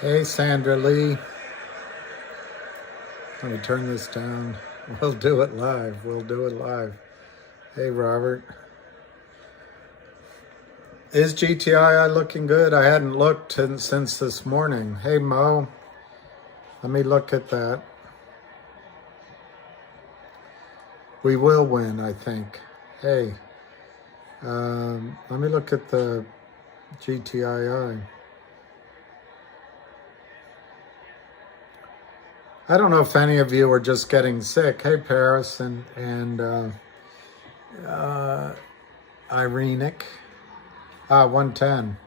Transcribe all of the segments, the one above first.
Hey, Sandra Lee. Let me turn this down. We'll do it live. We'll do it live. Hey, Robert. Is GTI looking good? I hadn't looked since this morning. Hey, Mo. Let me look at that. We will win, I think. Hey. Let me look at the GTII. I don't know if any of you are just getting sick. Hey, Paris and Irenic. 110.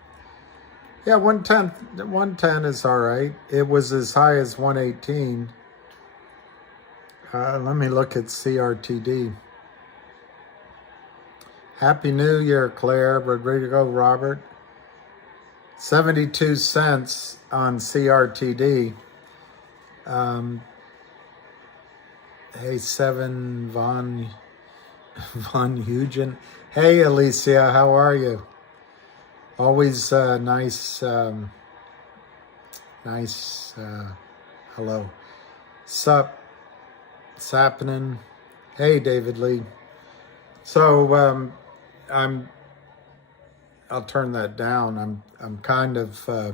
Yeah, 110 is all right. It was as high as 118. Let me look at CRTD. Happy New Year, Claire, Rodrigo, Robert. 72 cents on CRTD. Hey, 7 Von Hugen. Hey, Alicia, how are you? Always nice hello. Sup, Sappenin. Hey, David Lee. So I'll turn that down. I'm kind of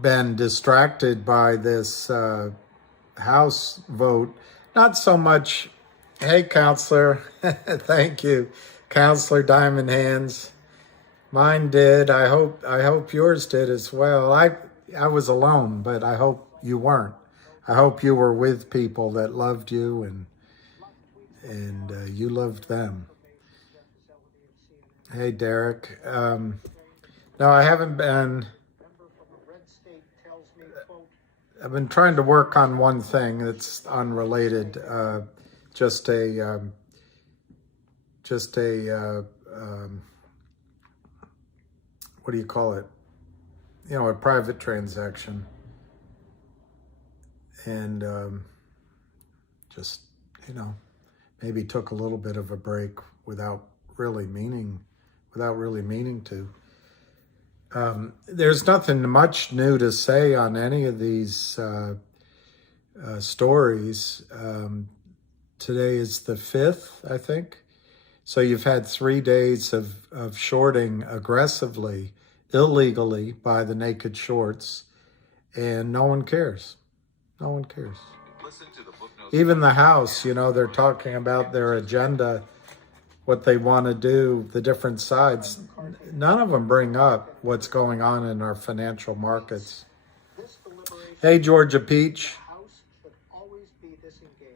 been distracted by this House vote. Not so much. Hey, Counselor. Thank you, Counselor Diamond Hands. Mine did. I hope yours did as well. I was alone, but I hope you weren't. I hope you were with people that loved you and you loved them. Hey, Derek. No, I haven't been. I've been trying to work on one thing that's unrelated. Just a what do you call it? A private transaction. And just, maybe took a little bit of a break without really meaning to. There's nothing much new to say on any of these stories. Today is the 5th, I think. So you've had 3 days of shorting aggressively, illegally by the naked shorts, and no one cares. No one cares. Even the House, they're talking about their agenda, what they want to do, the different sides. None of them bring up what's going on in our financial markets. Hey, Georgia Peach.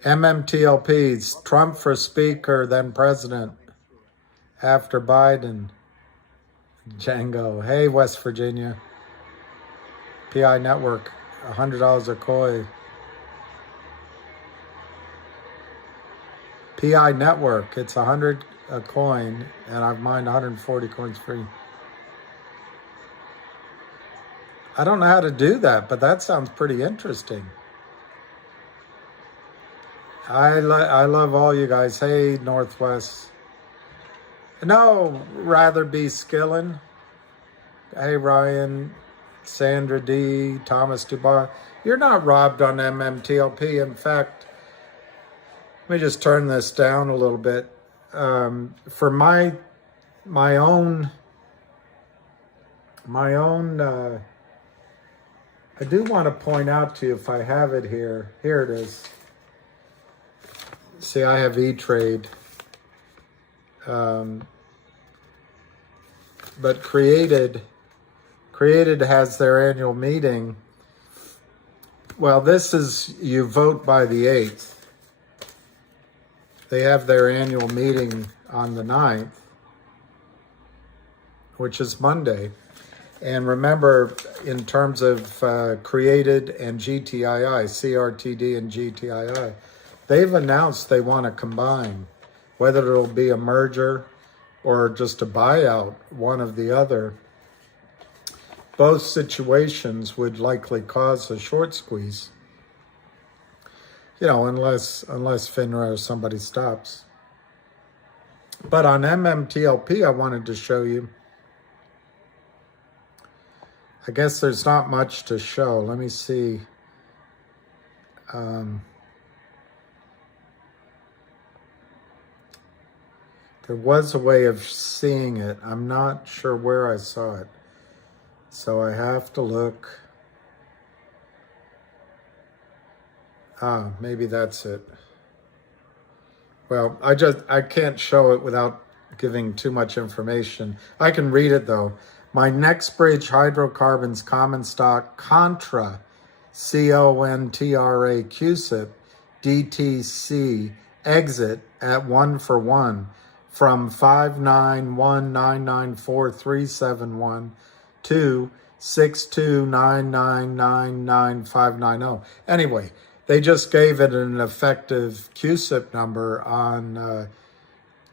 MMTLPs, Trump for Speaker, then President, after Biden. Django. Hey, West Virginia. PI Network, $100 a coin. PI Network, it's 100 a coin, and I've mined 140 coins free. I don't know how to do that, but that sounds pretty interesting. I love all you guys. Hey, Northwest. No, rather be Skillen. Hey, Ryan, Sandra D, Thomas Dubois. You're not robbed on MMTLP. In fact, let me just turn this down a little bit. For my own, I do want to point out to you, if I have it here. Here it is. See, I have E-Trade. But Created has their annual meeting. Well, this is, you vote by the 8th. They have their annual meeting on the 9th, which is Monday. And remember, in terms of Created and GTII, CRTD and GTII, they've announced they want to combine, whether it'll be a merger or just a buyout, one of the other. Both situations would likely cause a short squeeze, unless FINRA or somebody stops. But on MMTLP, I wanted to show you I guess there's not much to show. Let me see. There was a way of seeing it. I'm not sure where I saw it. So I have to look. Maybe that's it. Well, I can't show it without giving too much information. I can read it though. My Nextbridge Hydrocarbons Common Stock Contra, CONTRA CUSIP, DTC exit at 1-for-1 from 591994371 to 629999590. Anyway, they just gave it an effective CUSIP number on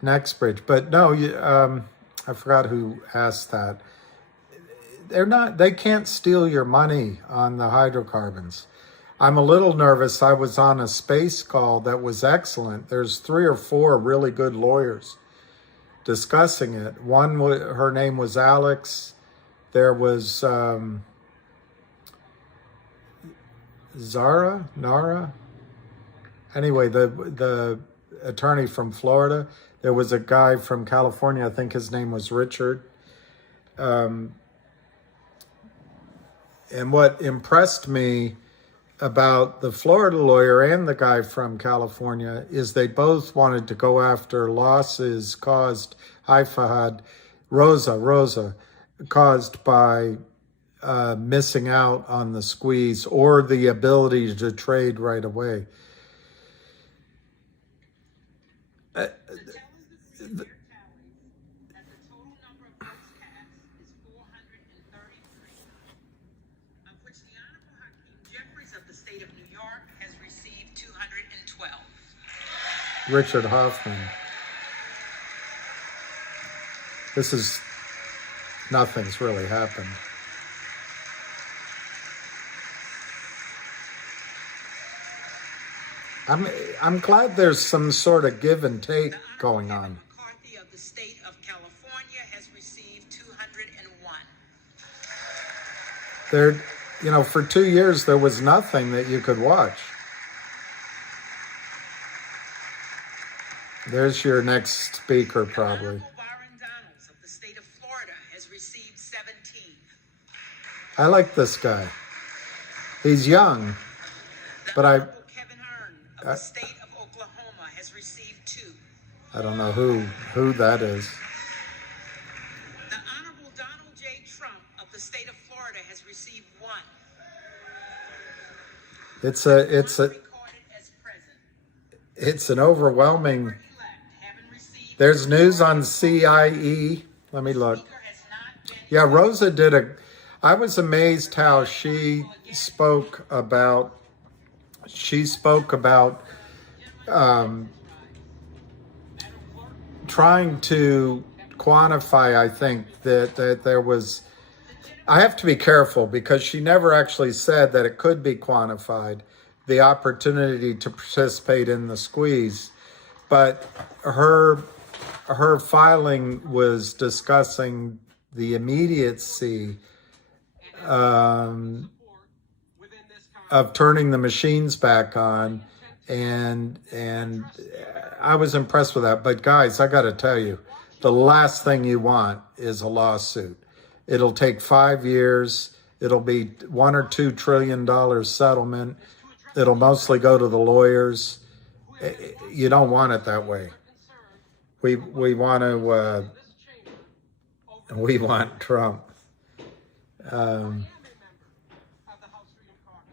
Nextbridge. But no, I forgot who asked that. They can't steal your money on the hydrocarbons. I'm a little nervous. I was on a space call that was excellent. There's 3 or 4 really good lawyers discussing it. One, her name was Alex. There was Nara. Anyway, the attorney from Florida. There was a guy from California. I think his name was Richard. And what impressed me about the Florida lawyer and the guy from California is they both wanted to go after losses caused, Rosa, caused by missing out on the squeeze or the ability to trade right away. Richard Hoffman. Nothing's really happened. I'm glad there's some sort of give and take going on. McCarthy of the state of California has received 201. For 2 years there was nothing that you could watch. There's your next speaker, probably. Byron Donalds of the state of Florida has received 17. I like this guy. He's young, but Kevin Hearn of the state of Oklahoma has received 2. I don't know who that is. The Honorable Donald J. Trump of the state of Florida has received 1. It's an overwhelming. There's news on CIE. Let me look. Yeah, Rosa I was amazed how she spoke about trying to quantify, I think, that there was, I have to be careful because she never actually said that it could be quantified, the opportunity to participate in the squeeze. But her filing was discussing the immediacy of turning the machines back on, and I was impressed with that. But guys, I got to tell you, the last thing you want is a lawsuit. It'll take 5 years. It'll be $1 or $2 trillion settlement. It'll mostly go to the lawyers. You don't want it that way. We want Trump.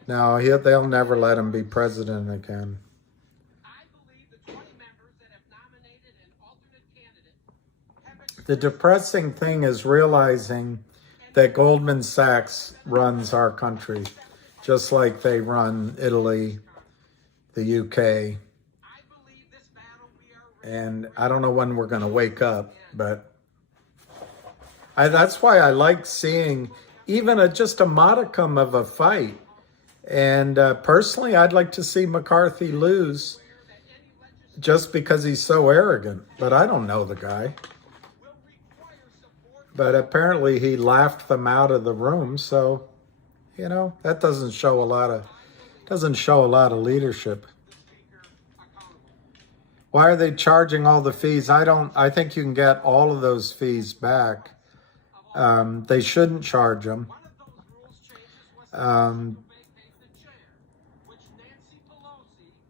No, they'll never let him be president again. The depressing thing is realizing that Goldman Sachs runs our country, just like they run Italy, the UK. And I don't know when we're going to wake up, but that's why I like seeing even just a modicum of a fight. And personally, I'd like to see McCarthy lose just because he's so arrogant. But I don't know the guy. but apparently he laughed them out of the room. So, you know, that doesn't show a lot of leadership. Why are they charging all the fees? I think you can get all of those fees back. They shouldn't charge them.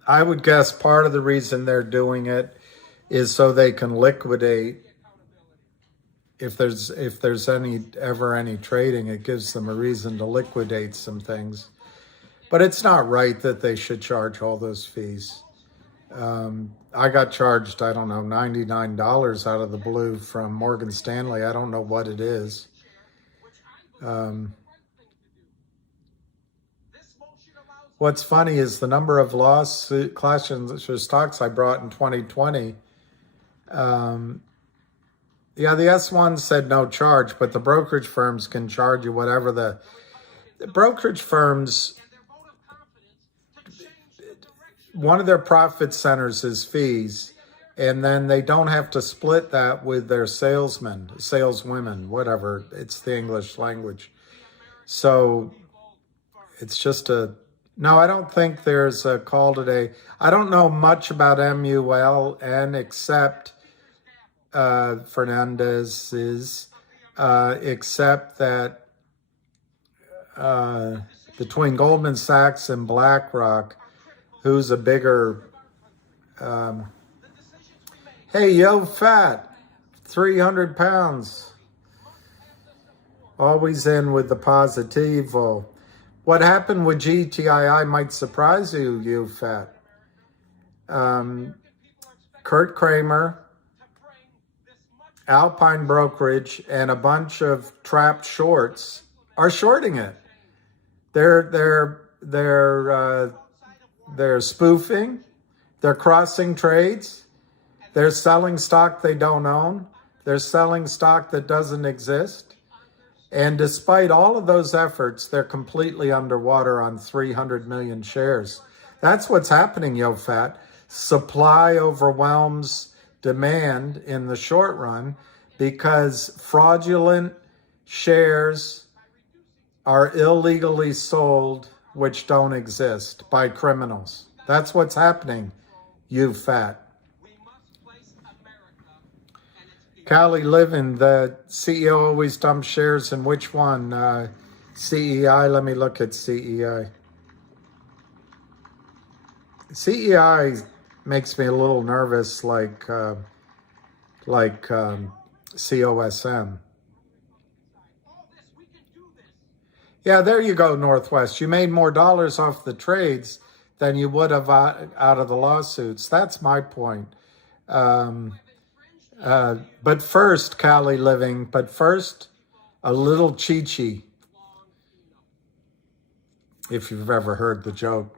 I would guess part of the reason they're doing it is so they can liquidate. If there's ever any trading, it gives them a reason to liquidate some things. But it's not right that they should charge all those fees. I got charged, I don't know, $99 out of the blue from Morgan Stanley. I don't know what it is. What's funny is the number of class stocks I brought in 2020. Yeah, the S1 said no charge, but the brokerage firms can charge you whatever the brokerage firms, one of their profit centers is fees, and then they don't have to split that with their saleswomen, whatever. It's the English language. So it's just no, I don't think there's a call today. I don't know much about MULN except Fernandez's, except that between Goldman Sachs and BlackRock, who's a bigger, hey, yo, fat, 300 pounds, always in with the positivo. What happened with GTI might surprise you, you fat. Kurt Kramer, Alpine Brokerage, and a bunch of trapped shorts are shorting it. They're spoofing. They're crossing trades. They're selling stock they don't own. They're selling stock that doesn't exist. And despite all of those efforts, they're completely underwater on 300 million shares. That's what's happening, yo fat. Supply overwhelms demand in the short run because fraudulent shares are illegally sold, which don't exist, by criminals. That's what's happening, you fat. Gtiilive, the CEO always dumps shares in which one? CEI, let me look at CEI. CEI makes me a little nervous, like COSM. Yeah, there you go, Northwest. You made more dollars off the trades than you would have out of the lawsuits. That's my point. But first, Gtiilive, but first, a little chi-chi, if you've ever heard the joke.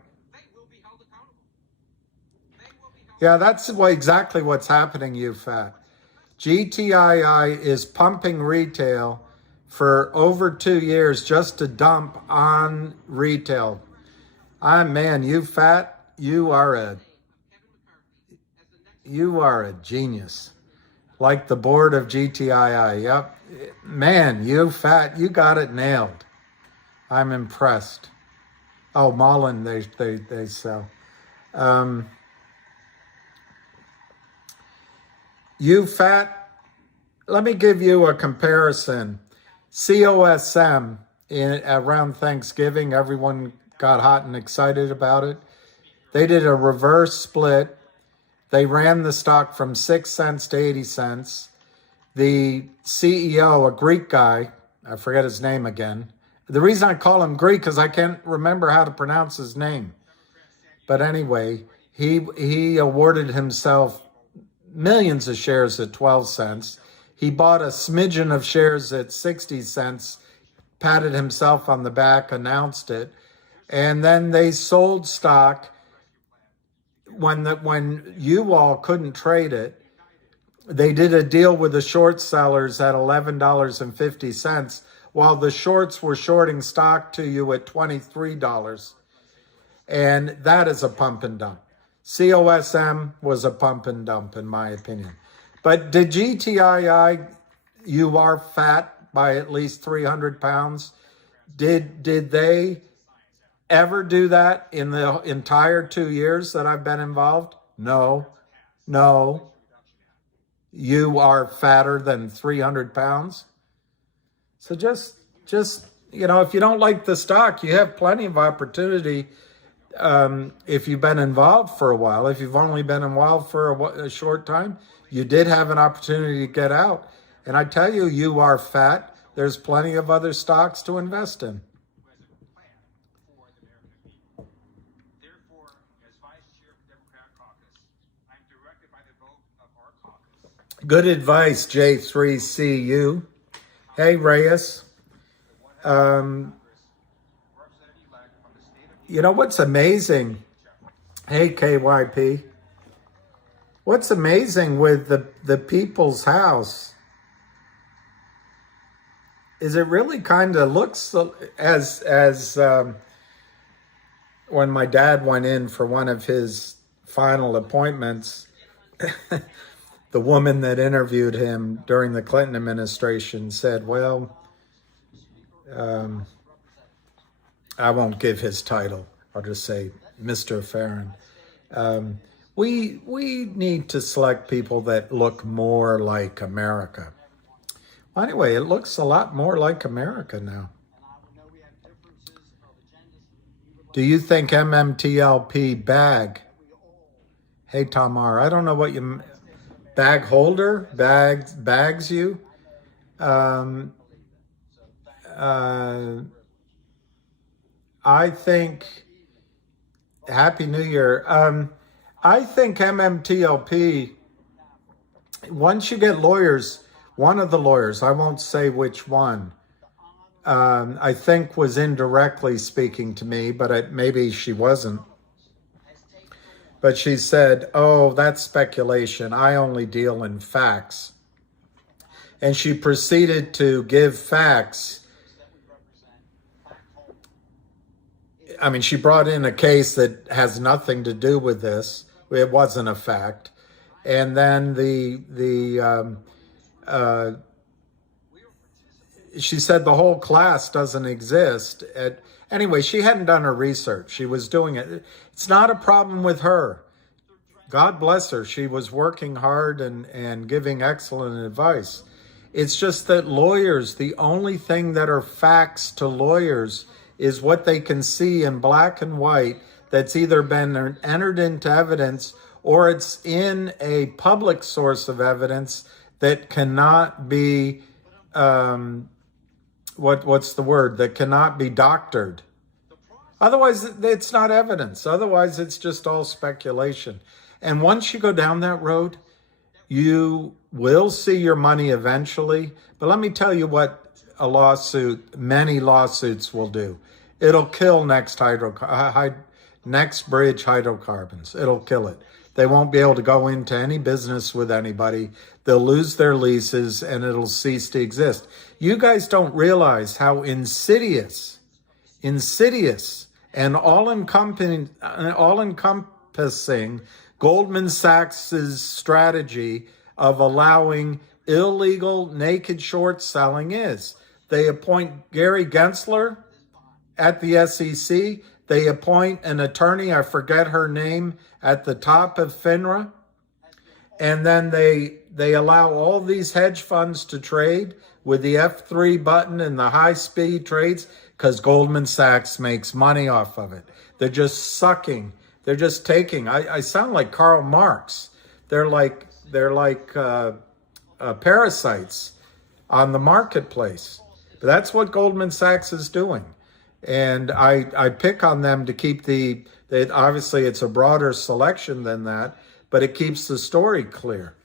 Yeah, that's exactly what's happening, you fat. GTI is pumping retail for over 2 years just to dump on retail. Man, you fat, you are a genius. Like the board of GTI. Yep. Man, you fat, you got it nailed. I'm impressed. Oh, Mullen, they sell. You fat, let me give you a comparison. COSM, around Thanksgiving, everyone got hot and excited about it. They did a reverse split. They ran the stock from 6 cents to 80 cents. The CEO, a Greek guy, I forget his name again. The reason I call him Greek is I can't remember how to pronounce his name. But anyway, he awarded himself millions of shares at 12 cents. He bought a smidgen of shares at 60 cents, patted himself on the back, announced it, and then they sold stock when you all couldn't trade it. They did a deal with the short sellers at $11.50 while the shorts were shorting stock to you at $23. And that is a pump and dump. COSM was a pump and dump, in my opinion. But did GTI you are fat by at least 300 pounds. Did they ever do that in the entire 2 years that I've been involved? No, no. You are fatter than 300 pounds. So just, if you don't like the stock, you have plenty of opportunity. If you've been involved for a while, if you've only been involved for a short time, you did have an opportunity to get out. And I tell you, you are fat. There's plenty of other stocks to invest in. Good advice, J3CU. Hey, Reyes. You know what's amazing? Hey, KYP. What's amazing with the People's House is it really kind of looks as when my dad went in for one of his final appointments, the woman that interviewed him during the Clinton administration said, well, I won't give his title. I'll just say Mr. Farron. We need to select people that look more like America. Well, anyway, it looks a lot more like America now. Do you think MMTLP hey, Tamar, I don't know what you... Bag holder? Bags you? I think... Happy New Year. I think MMTLP, once you get lawyers, one of the lawyers, I won't say which one, I think was indirectly speaking to me, but maybe she wasn't. But she said, oh, that's speculation. I only deal in facts. And she proceeded to give facts. I mean, she brought in a case that has nothing to do with this. It wasn't a fact. And then she said the whole class doesn't exist. Anyway, she hadn't done her research. She was doing it. It's not a problem with her. God bless her. She was working hard and giving excellent advice. It's just that lawyers, the only thing that are facts to lawyers is what they can see in black and white that's either been entered into evidence or it's in a public source of evidence that cannot be, what's the word? That cannot be doctored. Otherwise, it's not evidence. Otherwise, it's just all speculation. And once you go down that road, you will see your money eventually. But let me tell you what many lawsuits will do. It'll kill Next Bridge Hydrocarbons. It'll kill it. They won't be able to go into any business with anybody. They'll lose their leases and it'll cease to exist. You guys don't realize how insidious and all-encompassing Goldman Sachs's strategy of allowing illegal naked short selling is. They appoint Gary Gensler at the SEC. They appoint an attorney, I forget her name, at the top of FINRA. And then they allow all these hedge funds to trade with the F3 button and the high-speed trades because Goldman Sachs makes money off of it. They're just sucking. They're just taking. I sound like Karl Marx. They're like parasites on the marketplace. But that's what Goldman Sachs is doing. And I pick on them to keep obviously it's a broader selection than that, but it keeps the story clear.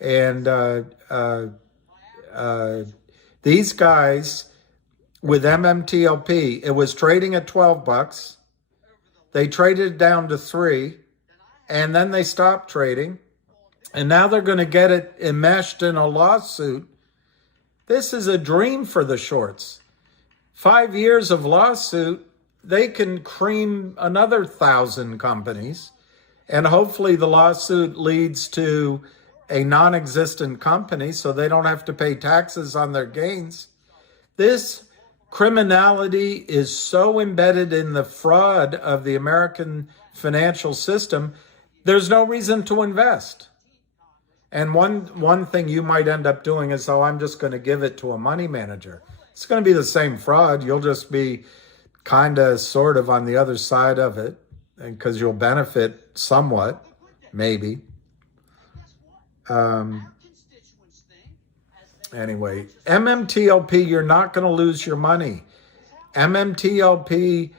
And these guys with MMTLP, it was trading at $12. They traded it down to $3, and then they stopped trading. And now they're going to get it enmeshed in a lawsuit. This is a dream for the shorts. 5 years of lawsuit, they can cream another 1,000 companies. And hopefully the lawsuit leads to a non-existent company so they don't have to pay taxes on their gains. This criminality is so embedded in the fraud of the American financial system, there's no reason to invest. And one thing you might end up doing is, oh, I'm just going to give it to a money manager. It's going to be the same fraud. You'll just be kind of sort of on the other side of it, and because you'll benefit somewhat, maybe. Anyway, MMTLP, you're not going to lose your money. MMTLP,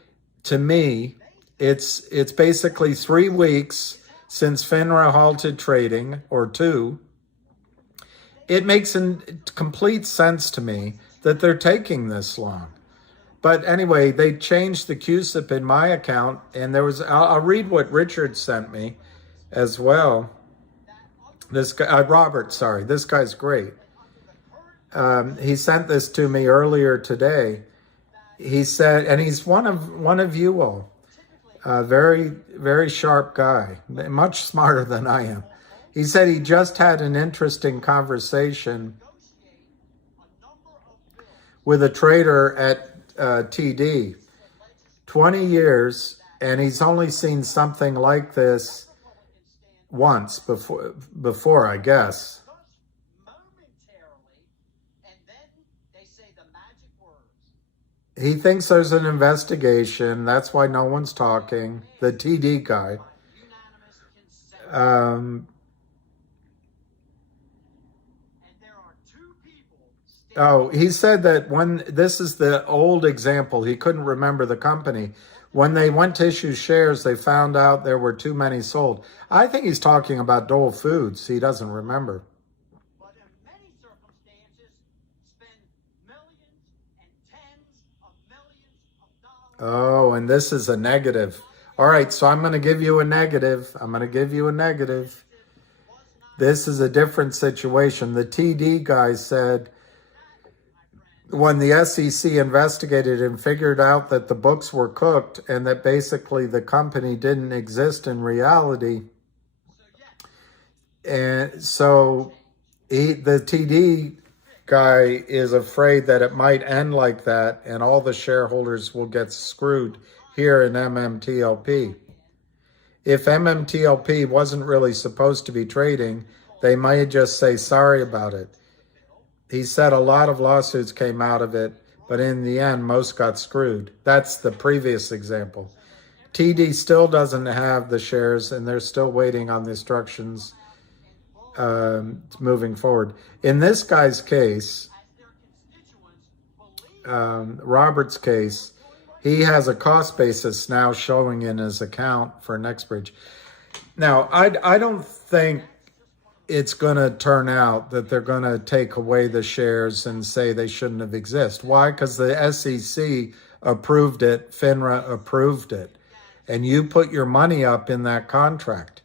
to me, it's basically 3 weeks since FINRA halted trading, or 2. It makes complete sense to me that they're taking this long. But anyway, they changed the CUSIP in my account, and there was, I'll read what Richard sent me as well. This guy, Robert, sorry, this guy's great. He sent this to me earlier today. He said, and he's one of you all, very, very sharp guy, much smarter than I am. He said he just had an interesting conversation with a trader at TD, 20 years, and he's only seen something like this once before, I guess. He thinks there's an investigation. That's why no one's talking. The TD guy. Oh, he said that when, this is the old example, he couldn't remember the company. When they went to issue shares, they found out there were too many sold. I think he's talking about Dole Foods. He doesn't remember. But in many circumstances, spend millions and tens of millions of dollars. Oh, and this is a negative. All right, so I'm going to give you a negative. I'm going to give you a negative. This is a different situation. The TD guy said, when the SEC investigated and figured out that the books were cooked and that basically the company didn't exist in reality, and so the TD guy is afraid that it might end like that and all the shareholders will get screwed here in MMTLP. If MMTLP wasn't really supposed to be trading, they might just say sorry about it. He said a lot of lawsuits came out of it, but in the end, most got screwed. That's the previous example. TD still doesn't have the shares, and they're still waiting on the instructions moving forward. In this guy's case, Robert's case, he has a cost basis now showing in his account for Nextbridge. Now, I don't think it's going to turn out that they're going to take away the shares and say they shouldn't have existed. Why? Because the SEC approved it, FINRA approved it, and you put your money up in that contract.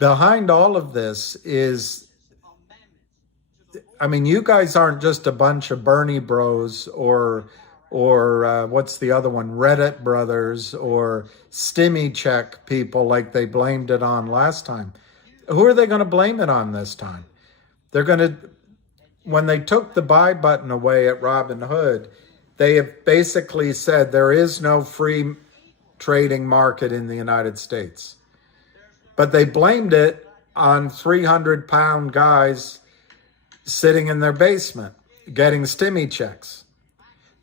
Behind all of this is, I mean, you guys aren't just a bunch of Bernie bros or what's the other one, Reddit brothers or Stimmy check people like they blamed it on last time. Who are they going to blame it on this time? They're going to, when they took the buy button away at Robinhood, they have basically said there is no free trading market in the United States. But they blamed it on 300-pound guys sitting in their basement getting Stimmy checks.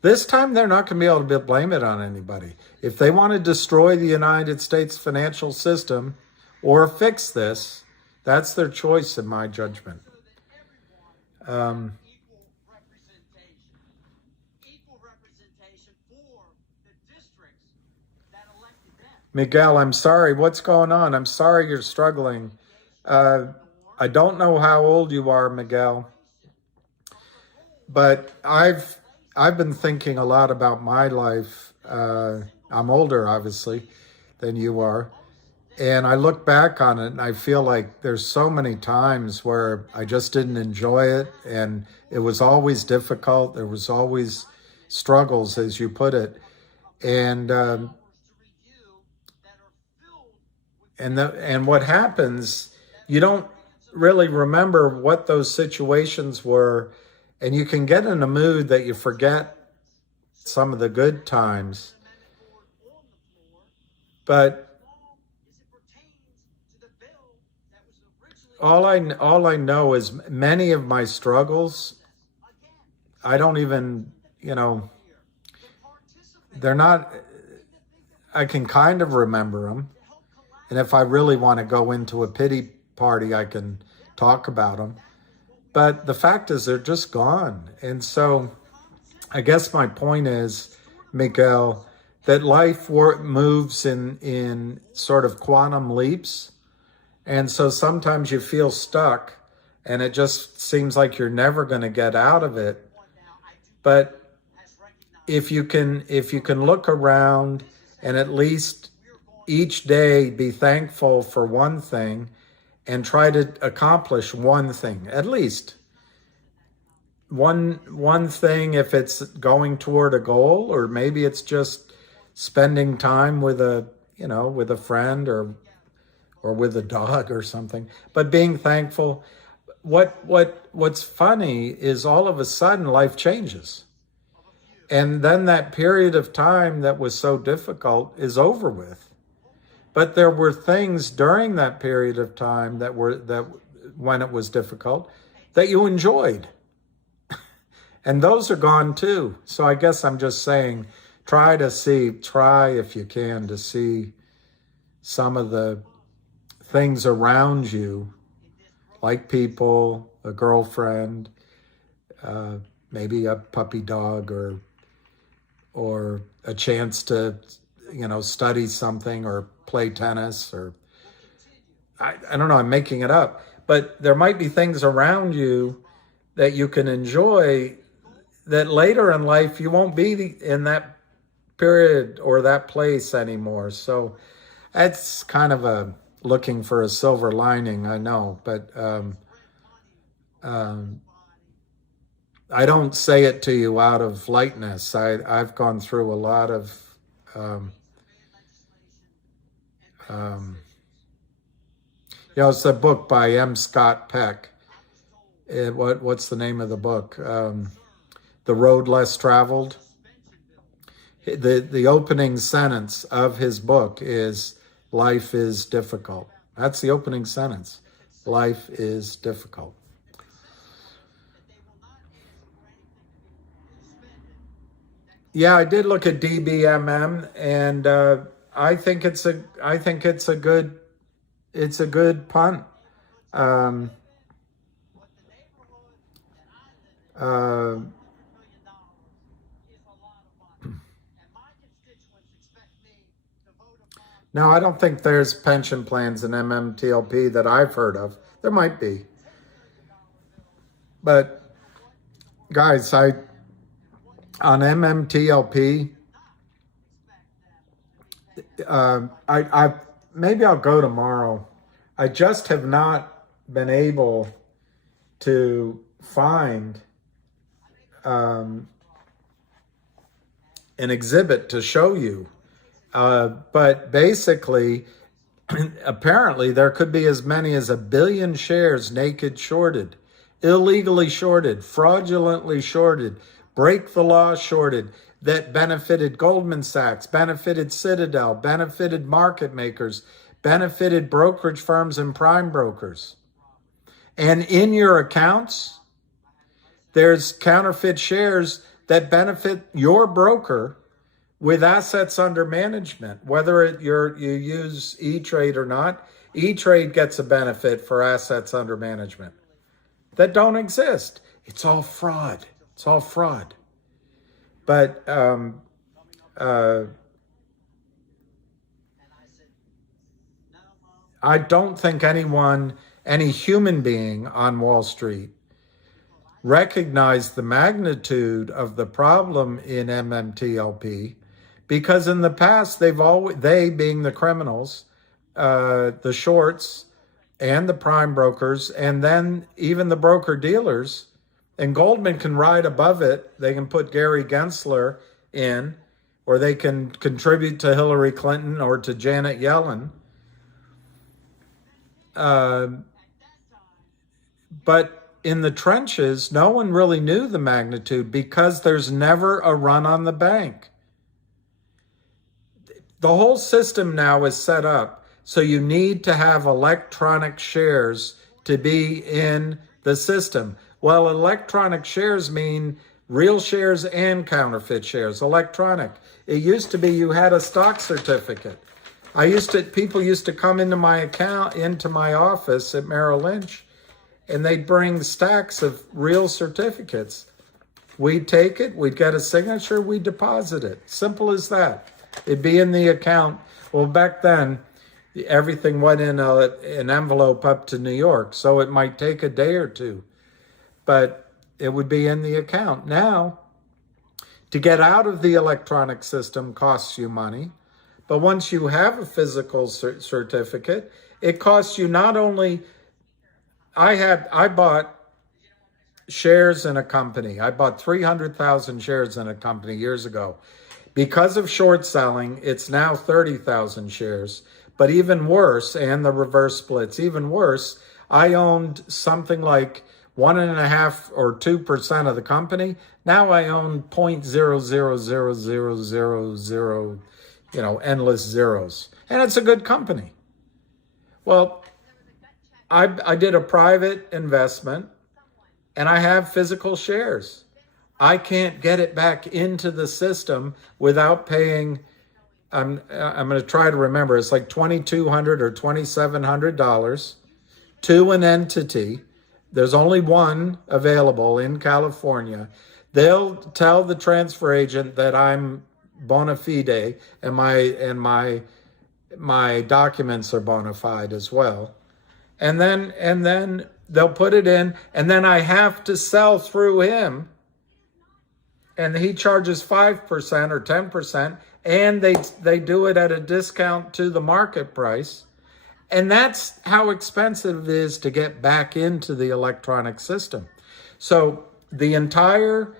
This time they're not going to be able to blame it on anybody. If they want to destroy the United States financial system or fix this, that's their choice, in my judgment. Equal representation for the districts that elected them. Miguel, I'm sorry. What's going on? I'm sorry you're struggling. I don't know how old you are, Miguel, but I've been thinking a lot about my life. I'm older, obviously, than you are. And I look back on it and I feel like there's so many times where I just didn't enjoy it. And it was always difficult. There was always struggles, as you put it. And what happens, you don't really remember what those situations were, and you can get in a mood that you forget some of the good times. But all I know is many of my struggles, I don't even, they're not, I can kind of remember them. And if I really want to go into a pity party, I can talk about them. But the fact is, they're just gone. And so I guess my point is, Miguel, that life moves in sort of quantum leaps. And so sometimes you feel stuck and it just seems like you're never going to get out of it. But if you can look around and at least each day be thankful for one thing and try to accomplish one thing, at least one thing, if it's going toward a goal, or maybe it's just spending time with a friend or with a dog or something, but being thankful. What's funny is all of a sudden life changes. And then that period of time that was so difficult is over with. But there were things during that period of time that when it was difficult that you enjoyed. And those are gone too. So I guess I'm just saying, try if you can to see some of the things around you, like people, a girlfriend, maybe a puppy dog, or a chance to, study something or play tennis, or I don't know, I'm making it up. But there might be things around you that you can enjoy that later in life you won't be in that period or that place anymore. So that's kind of a looking for a silver lining, I know, but I don't say it to you out of lightness. I've gone through a lot of it's a book by M. Scott Peck. What's the name of the book? The Road Less Traveled. The opening sentence of his book is, "Life is difficult." That's the opening sentence. Life is difficult. Yeah, I did look at DBMM, and I think it's a good punt. No, I don't think there's pension plans in MMTLP that I've heard of. There might be. But guys, on MMTLP, I maybe I'll go tomorrow. I just have not been able to find an exhibit to show you. But basically, apparently there could be as many as 1 billion shares naked shorted, illegally shorted, fraudulently shorted, break the law shorted, that benefited Goldman Sachs, benefited Citadel, benefited market makers, benefited brokerage firms and prime brokers. And in your accounts, there's counterfeit shares that benefit your broker with assets under management, whether you use E-Trade or not. E-Trade gets a benefit for assets under management that don't exist. It's all fraud. It's all fraud. But I don't think any human being on Wall Street recognized the magnitude of the problem in MMTLP, because in the past they being the criminals, the shorts and the prime brokers, and then even the broker dealers, and Goldman can ride above it. They can put Gary Gensler in, or they can contribute to Hillary Clinton or to Janet Yellen. But in the trenches, no one really knew the magnitude because there's never a run on the bank. The whole system now is set up so you need to have electronic shares to be in the system. Well, electronic shares mean real shares and counterfeit shares, electronic. It used to be you had a stock certificate. People used to come into my office at Merrill Lynch, and they'd bring stacks of real certificates. We'd take it, we'd get a signature, we'd deposit it. Simple as that. It'd be in the account. Well, back then, everything went in an envelope up to New York, so it might take a day or two, but it would be in the account. Now, to get out of the electronic system costs you money, but once you have a physical certificate, it costs you not only. I bought shares in a company. I bought 300,000 shares in a company years ago. Because of short selling, it's now 30,000 shares. But even worse, and the reverse splits, even worse, I owned something like 1.5 or 2% of the company. Now I own 0.0000000, endless zeros. And it's a good company. Well, I did a private investment and I have physical shares. I can't get it back into the system without paying, I'm going to try to remember, it's like $2,200 or $2,700 to an entity. There's only one available in California. They'll tell the transfer agent that I'm bona fide and my documents are bona fide as well. And then they'll put it in, and then I have to sell through him. And he charges 5% or 10%, and they do it at a discount to the market price. And that's how expensive it is to get back into the electronic system. So the entire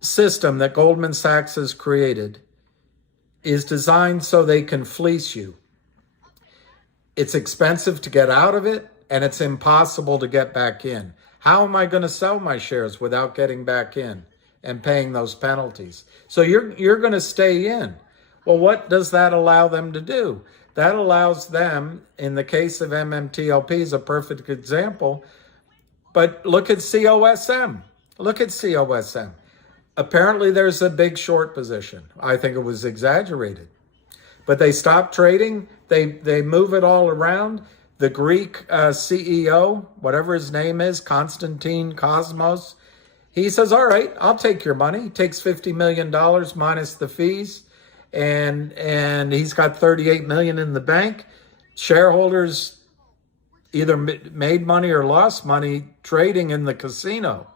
system that Goldman Sachs has created is designed so they can fleece you. It's expensive to get out of it, and it's impossible to get back in. How am I going to sell my shares without getting back in and paying those penalties? So you're going to stay in. Well, what does that allow them to do? That allows them, in the case of Mmtlp, is a perfect example, but look at COSM. Look at COSM. Apparently there's a big short position. I think it was exaggerated. But they stop trading. They move it all around. The Greek CEO, whatever his name is, Konstantin Cosmos, he says, all right, I'll take your money. He takes $50 million minus the fees. And he's got 38 million in the bank. Shareholders either made money or lost money trading in the casino.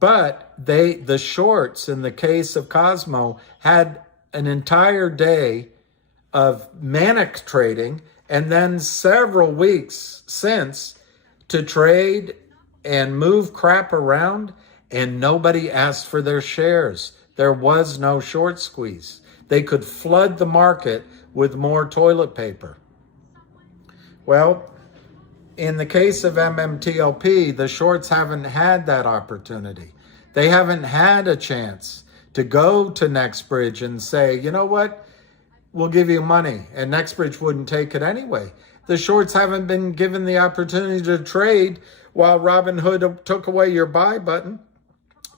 But the shorts in the case of Cosmo had an entire day of manic trading and then several weeks since to trade and move crap around, and nobody asked for their shares. There was no short squeeze. They could flood the market with more toilet paper. Well, in the case of Mmtlp, the shorts haven't had that opportunity. They haven't had a chance to go to NextBridge and say, you know what, we'll give you money. And NextBridge wouldn't take it anyway. The shorts haven't been given the opportunity to trade while Robinhood took away your buy button.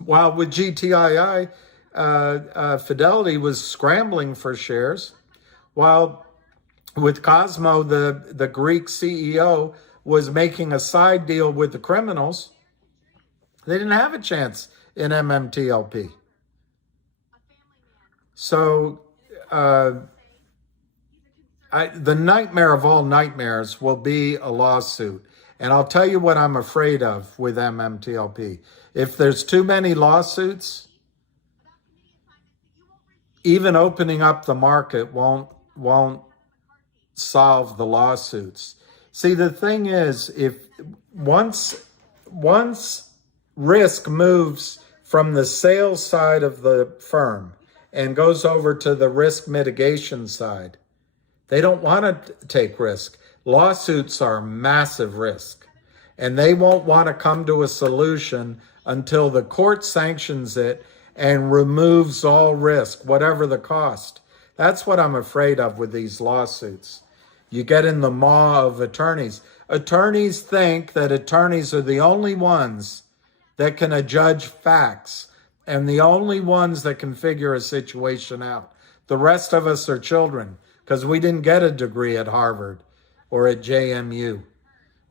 While with GTI, Fidelity was scrambling for shares. While with Cosmo, the Greek CEO was making a side deal with the criminals. They didn't have a chance in Mmtlp. So the nightmare of all nightmares will be a lawsuit. And I'll tell you what I'm afraid of with Mmtlp. If there's too many lawsuits, even opening up the market won't solve the lawsuits. See, the thing is, if once risk moves from the sales side of the firm and goes over to the risk mitigation side, they don't want to take risk. Lawsuits are a massive risk, and they won't want to come to a solution until the court sanctions it and removes all risk, whatever the cost. That's what I'm afraid of with these lawsuits. You get in the maw of attorneys. Attorneys think that attorneys are the only ones that can adjudge facts and the only ones that can figure a situation out. The rest of us are children because we didn't get a degree at Harvard or at JMU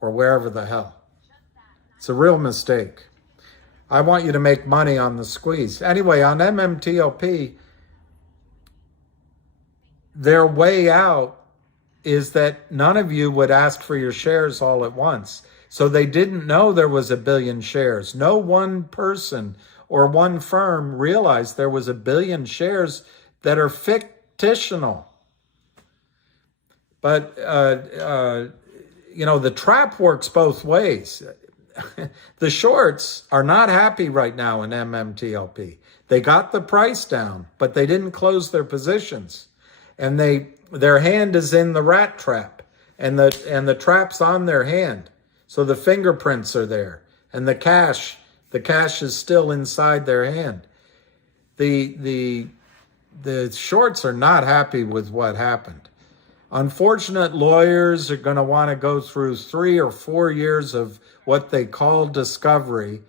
or wherever the hell. It's a real mistake. I want you to make money on the squeeze. Anyway, on MMTLP, their way out is that none of you would ask for your shares all at once. So they didn't know there was 1 billion shares. No one person or one firm realized there was 1 billion shares that are fictional. But, you know, the trap works both ways. The shorts are not happy right now in MMTLP. They got the price down, but they didn't close their positions. And their hand is in the rat trap, and the trap's on their hand. So the fingerprints are there, and the cash is still inside their hand. The shorts are not happy with what happened. Unfortunate lawyers are going to want to go through 3 or 4 years of what they call discovery,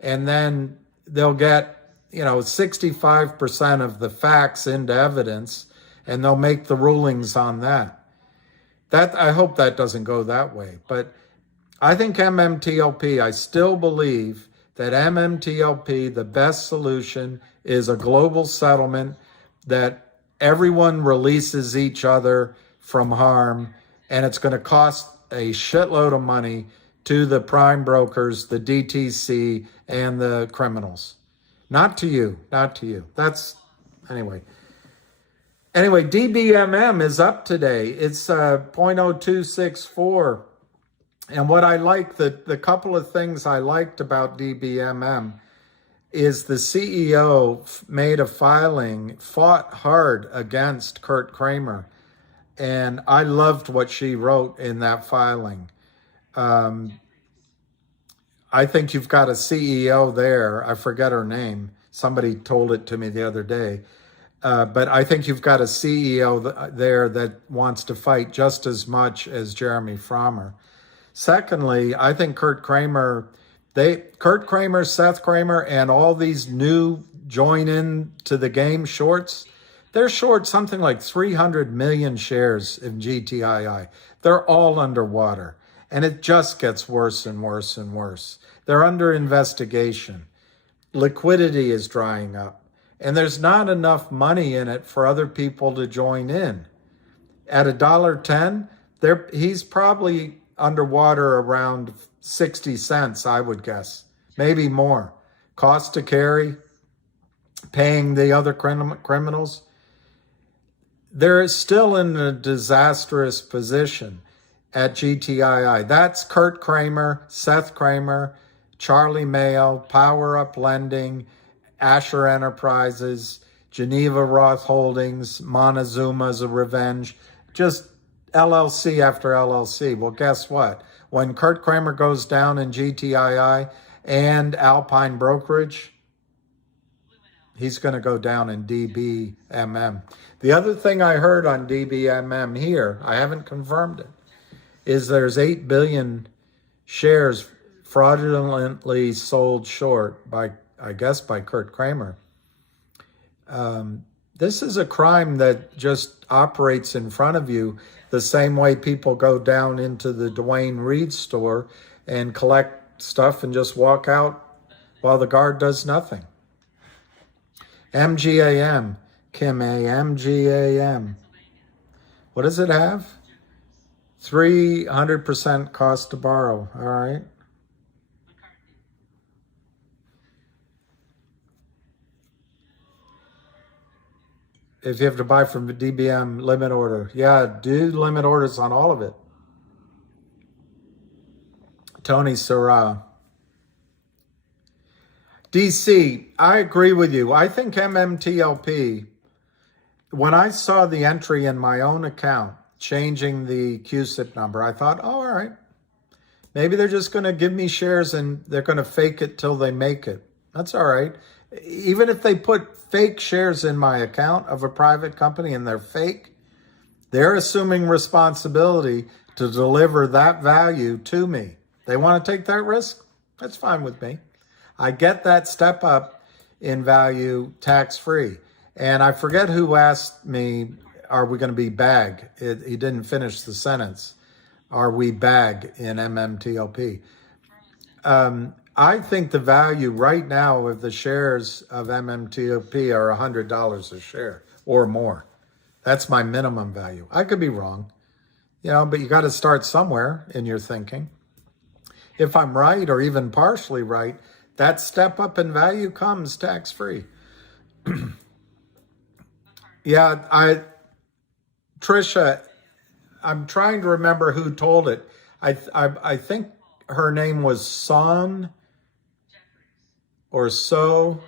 and then they'll get, 65% of the facts into evidence, and they'll make the rulings on that. I hope that doesn't go that way. But I think MMTLP, I still believe that MMTLP, the best solution is a global settlement that everyone releases each other from harm, and it's going to cost a shitload of money to the prime brokers, the DTC, and the criminals. Not to you, not to you. Anyway, DBMM is up today. It's 0.0264. And what I like, the couple of things I liked about DBMM is the CEO made a filing, fought hard against Kurt Kramer. And I loved what she wrote in that filing. I think you've got a CEO there. I forget her name. Somebody told it to me the other day. But I think you've got a CEO there that wants to fight just as much as Jeremy Frommer. Secondly, I think Kurt Kramer, Seth Kramer, and all these new join in to the game shorts, they're short something like 300 million shares in GTII. They're all underwater, and it just gets worse and worse and worse. They're under investigation. Liquidity is drying up, and there's not enough money in it for other people to join in. At $1.10, he's probably underwater around 60 cents, I would guess, maybe more. Cost to carry, paying the other criminals. They're still in a disastrous position at GTII. That's Kurt Kramer, Seth Kramer, Charlie Mayo, Power Up Lending, Asher Enterprises, Geneva Roth Holdings, Montezuma's a Revenge, just LLC after LLC. Well, guess what? When Kurt Kramer goes down in GTII and Alpine Brokerage, he's going to go down in DBMM. The other thing I heard on DBMM here, I haven't confirmed it, is there's 8 billion shares fraudulently sold short by Kurt Kramer. This is a crime that just operates in front of you the same way people go down into the Dwayne Reed store and collect stuff and just walk out while the guard does nothing. MGAM, Kim A, MGAM. What does it have? 300% cost to borrow, all right? If you have to buy from the DBM limit order. Yeah, do limit orders on all of it. Tony Sarah. DC, I agree with you. I think MMTLP, when I saw the entry in my own account, changing the CUSIP number. I thought, oh, all right, maybe they're just going to give me shares and they're going to fake it till they make it. That's all right. Even if they put fake shares in my account of a private company and they're fake, they're assuming responsibility to deliver that value to me. They want to take that risk? That's fine with me. I get that step up in value tax-free. And I forget who asked me, are we going to be BAG? He didn't finish the sentence. Are we BAG in MMTLP? I think the value right now of the shares of MMTLP are $100 a share or more. That's my minimum value. I could be wrong, but you got to start somewhere in your thinking. If I'm right or even partially right, that step up in value comes tax-free. Yeah, Trisha, I'm trying to remember who told it. I think her name was Son or So.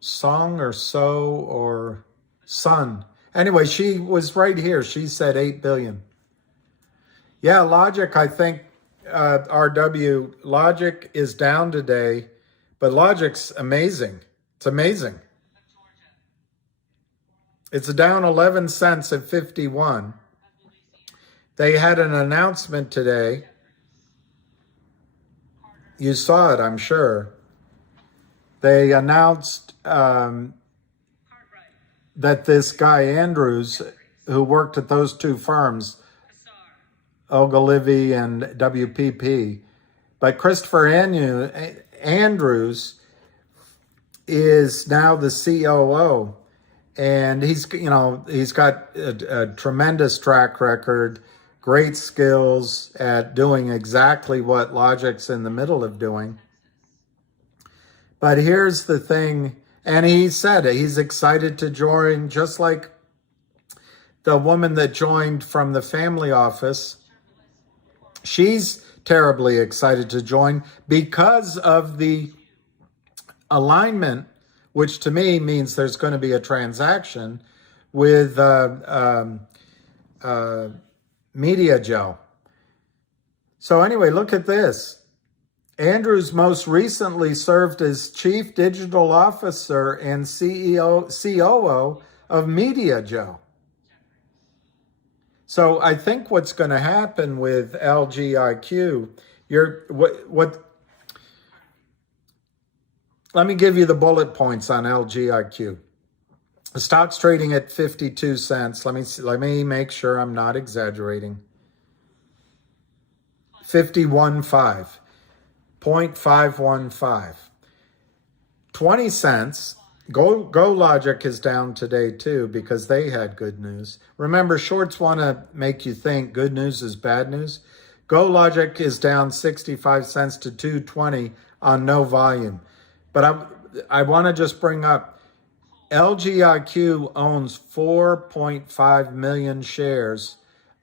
Song or So or Sun. Anyway, she was right here. She said 8 billion. Yeah, Logic, I think, RW, Logic is down today, but Logic's amazing. It's amazing. It's down 11 cents at 51. They had an announcement today. You saw it, I'm sure. They announced that this guy, Andrews, who worked at those two firms, Gtiilive and WPP, but Christopher Andrews is now the COO, and he's got a tremendous track record, great skills at doing exactly what Logic's in the middle of doing. But here's the thing, and he said he's excited to join, just like the woman that joined from the family office. She's terribly excited to join because of the alignment, which to me means there's going to be a transaction with Media Gel. So anyway, look at this. Andrews most recently served as Chief Digital Officer and COO of Media Gel. So I think what's going to happen with LGIQ, let me give you the bullet points on LGIQ. The stock's trading at 52 cents. Let me make sure I'm not exaggerating. 51.5. 0.515. 20 cents. Go Logic is down today too because they had good news. Remember, shorts want to make you think good news is bad news. Go Logic is down 65 cents to 220 on no volume. But I want to just bring up LGIQ owns 4.5 million shares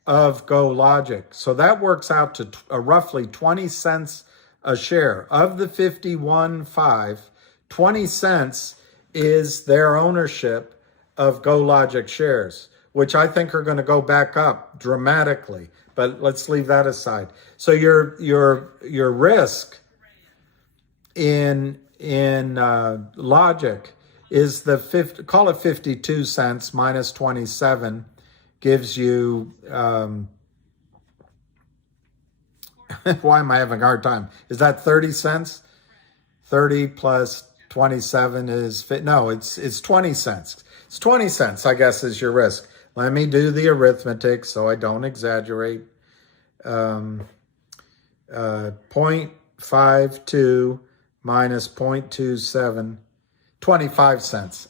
of Go Logic. So that works out to roughly 20 cents a share. Of the 51.5, 20 cents is their ownership of Go Logic shares, which I think are going to go back up dramatically. But let's leave that aside. So your risk in Logic is call it 52 cents minus 27 gives you why am I having a hard time? Is that 30 cents? 30 plus 27 is no, it's 20 cents. It's 20 cents, I guess, is your risk. Let me do the arithmetic so I don't exaggerate. 0.52 minus 0.27, 25 cents.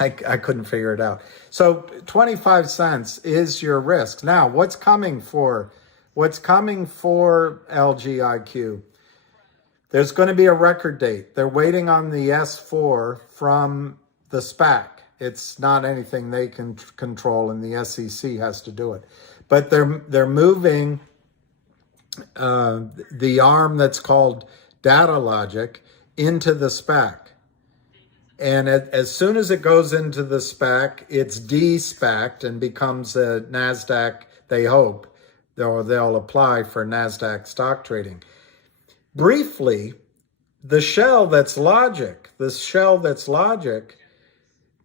I couldn't figure it out. So 25 cents is your risk. Now, what's coming for LGIQ? There's going to be a record date. They're waiting on the S4 from the SPAC. It's not anything they can control, and the SEC has to do it. But they're moving the arm that's called Data Logic into the SPAC. And as soon as it goes into the SPAC, it's de-SPACed and becomes a NASDAQ, they hope, they'll apply for NASDAQ stock trading. Briefly, the shell that's Logic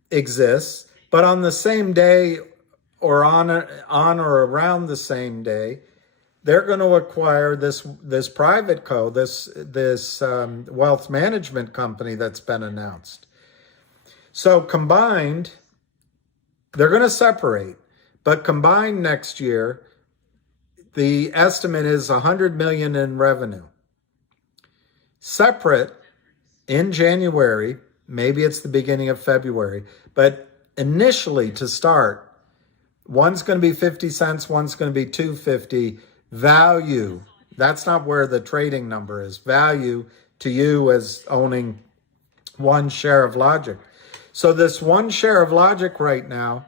exists, but on the same day or on or around the same day, they're going to acquire this private co, this wealth management company that's been announced. So combined, they're going to separate, but combined next year, the estimate is 100 million in revenue. Separate in January, maybe it's the beginning of February, but initially to start, one's going to be 50 cents, one's going to be 250. Value, that's not where the trading number is. Value to you as owning one share of Logic. So this one share of Logic right now,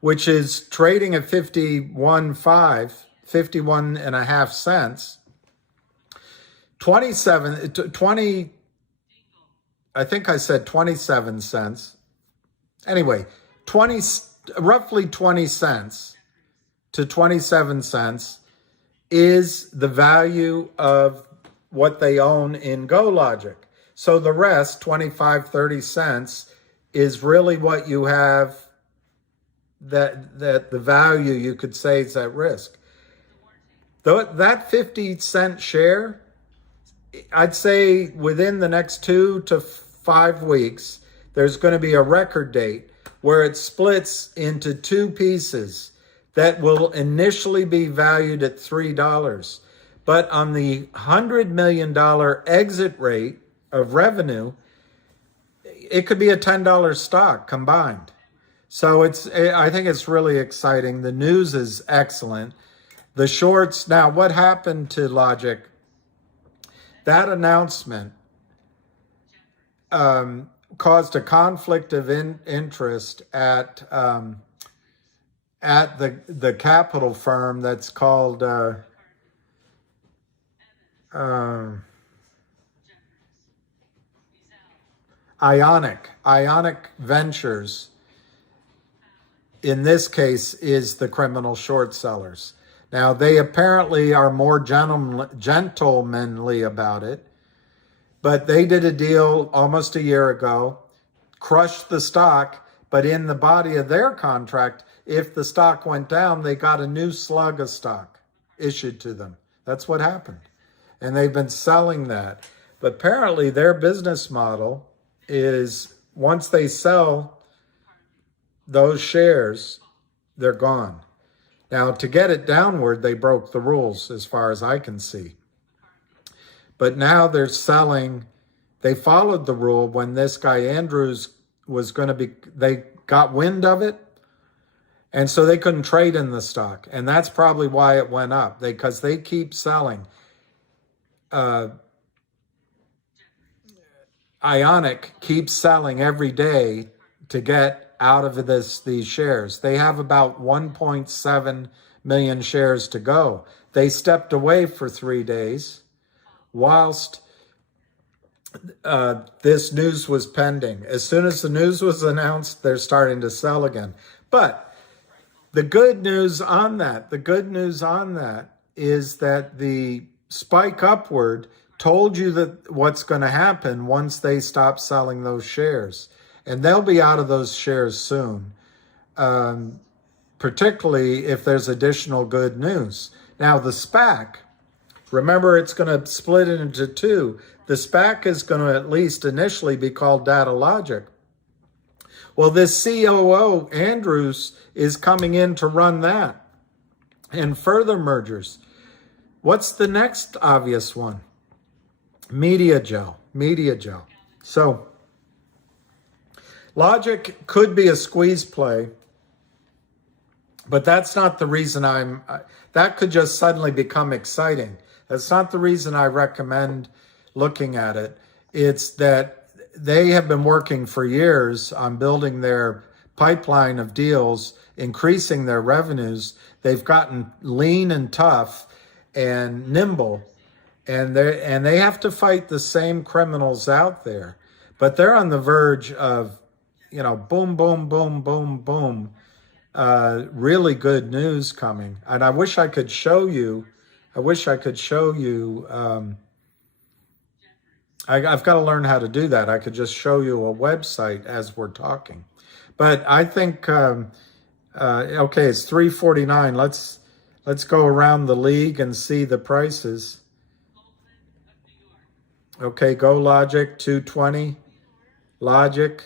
which is trading at 51 and a half cents, 20, I think I said 27 cents. Anyway, roughly 20 cents to 27 cents is the value of what they own in GoLogic. So the rest, 25, 30 cents, is really what you have that the value you could say is at risk. Though that 50-cent share, I'd say within the next 2 to 5 weeks, there's going to be a record date where it splits into two pieces that will initially be valued at $3. But on the $100 million exit rate of revenue, it could be a $10 stock combined. So I think it's really exciting. The news is excellent. The shorts, now what happened to Logic? That announcement caused a conflict of interest at the capital firm that's called Ionic Ventures. In this case, is the criminal short sellers. Now, they apparently are more gentlemanly about it, but they did a deal almost a year ago, crushed the stock, but in the body of their contract, if the stock went down, they got a new slug of stock issued to them. That's what happened. And they've been selling that. But apparently their business model is once they sell those shares, they're gone. Now, to get it downward, they broke the rules as far as I can see. But now they're selling. They followed the rule when this guy Andrews was going to be, they got wind of it. And so they couldn't trade in the stock. And that's probably why it went up, because they keep selling. Ionic keeps selling every day to get out of these shares. They have about 1.7 million shares to go. They stepped away for 3 days whilst this news was pending. As soon as the news was announced, they're starting to sell again. But the good news on that is that the spike upward told you that what's going to happen once they stop selling those shares. And they'll be out of those shares soon, particularly if there's additional good news. Now, the SPAC, remember, it's going to split it into two. The SPAC is going to at least initially be called DataLogic. Well, this COO, Andrews, is coming in to run that and further mergers. What's the next obvious one? MediaGel. So Logic could be a squeeze play, but that's not the reason that could just suddenly become exciting. That's not the reason I recommend looking at it. It's that they have been working for years on building their pipeline of deals, increasing their revenues. They've gotten lean and tough and nimble, and they have to fight the same criminals out there. but they're on the verge of, boom, boom, boom, boom, boom. Really good news coming. And I wish I could show you. I've got to learn how to do that. I could just show you a website as we're talking. But I think, okay, it's 349. Let's go around the league and see the prices. Okay, Go Logic, 220. Logic,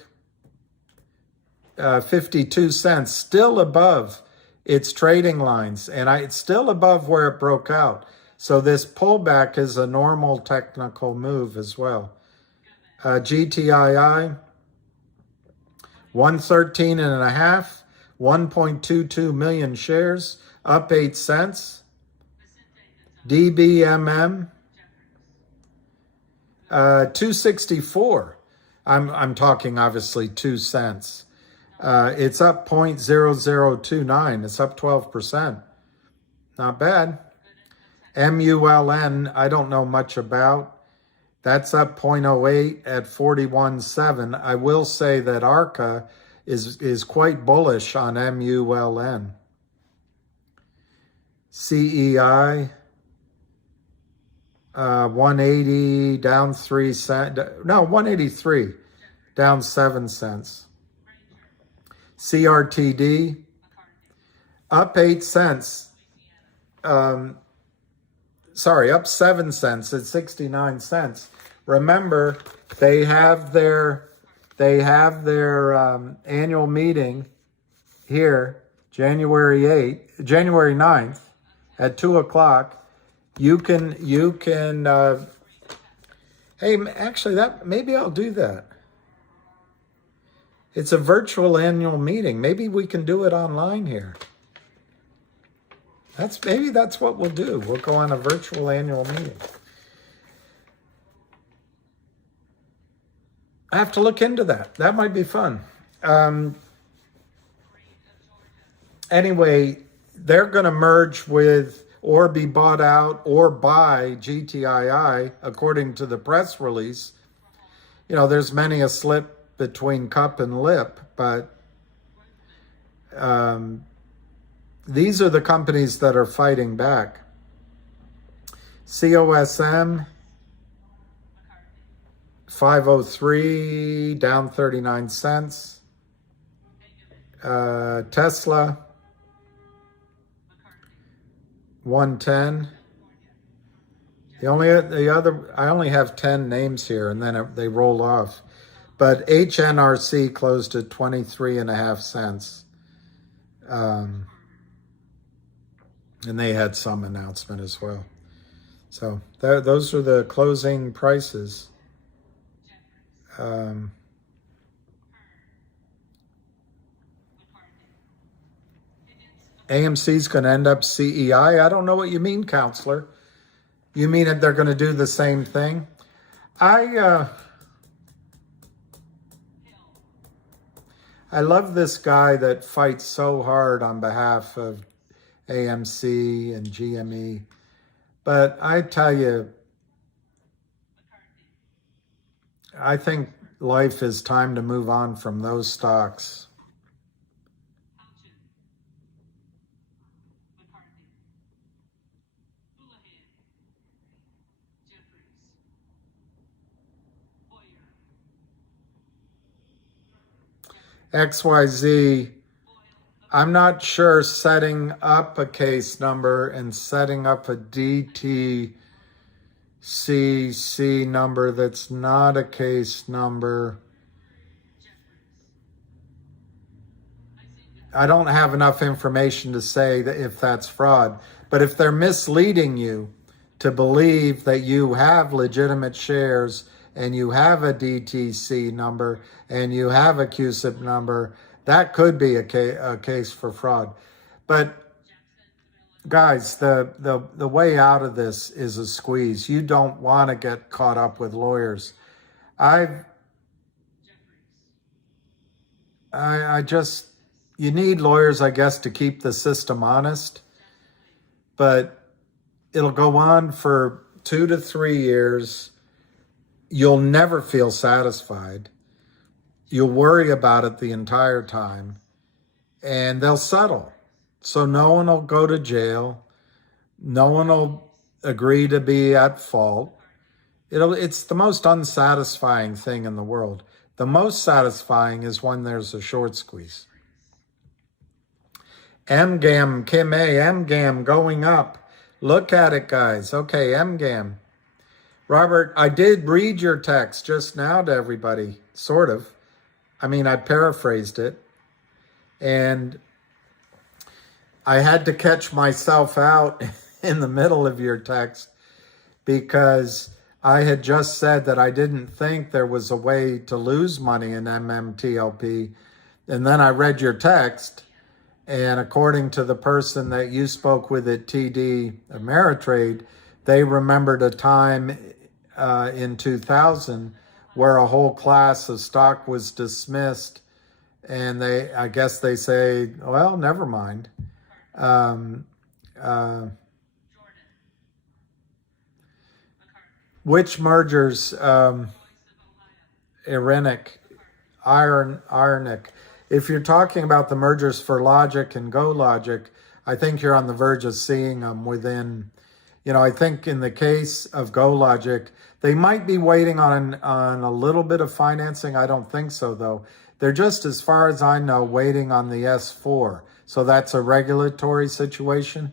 52 cents, still above its trading lines, and it's still above where it broke out. So this pullback is a normal technical move as well. GTI, 113 and a half, 1.22 million shares, up 8 cents. DBMM, 264. I'm talking obviously 2 cents. It's up 0.0029. It's up 12%. Not bad. MULN, I don't know much about. That's up 0.08 at 41.7. I will say that ARCA is quite bullish on MULN. CEI, 180, down 3 cents. No, 183, down 7 cents. CRTD, up 8 cents. Up 7 cents at 69 cents. Remember, they have their annual meeting here, January 9th at 2:00. You can hey, actually maybe I'll do that. It's a virtual annual meeting. Maybe we can do it online here. Maybe that's what we'll do. We'll go on a virtual annual meeting. I have to look into that. That might be fun. Anyway, they're going to merge with or be bought out or buy GTII, according to the press release. There's many a slip between cup and lip, but these are the companies that are fighting back. COSM, 503, down 39 cents. Tesla, 110. I only have 10 names here, and then they roll off. But HNRC closed at 23.5 cents. And they had some announcement as well. So those are the closing prices. AMC's going to end up CEI. I don't know what you mean, counselor. You mean that they're going to do the same thing? I love this guy that fights so hard on behalf of AMC and GME. But I tell you, I think life is time to move on from those stocks. XYZ, I'm not sure setting up a case number and setting up a DTCC number that's not a case number. I don't have enough information to say that if that's fraud, but if they're misleading you to believe that you have legitimate shares and you have a DTC number and you have a CUSIP number, that could be a case for fraud. But guys, the way out of this is a squeeze. You don't want to get caught up with lawyers. You need lawyers, I guess, to keep the system honest, but it'll go on for 2 to 3 years. you'll never feel satisfied. You'll worry about it the entire time, and they'll settle. So no one will go to jail. No one will agree to be at fault. It's the most unsatisfying thing in the world. The most satisfying is when there's a short squeeze. MGAM, Kim A, MGAM going up. Look at it, guys. Okay, MGAM. Robert, I did read your text just now to everybody, sort of. I mean, I paraphrased it. And I had to catch myself out in the middle of your text because I had just said that I didn't think there was a way to lose money in MMTLP. And then I read your text, and according to the person that you spoke with at TD Ameritrade, they remembered a time in 2000 where a whole class of stock was dismissed, and I guess they say, well, never mind. Which mergers? Ironic. If you're talking about the mergers for Logic and GoLogic, I think you're on the verge of seeing them within, I think in the case of GoLogic, they might be waiting on a little bit of financing. I don't think so, though. They're just, as far as I know, waiting on the S4. So that's a regulatory situation.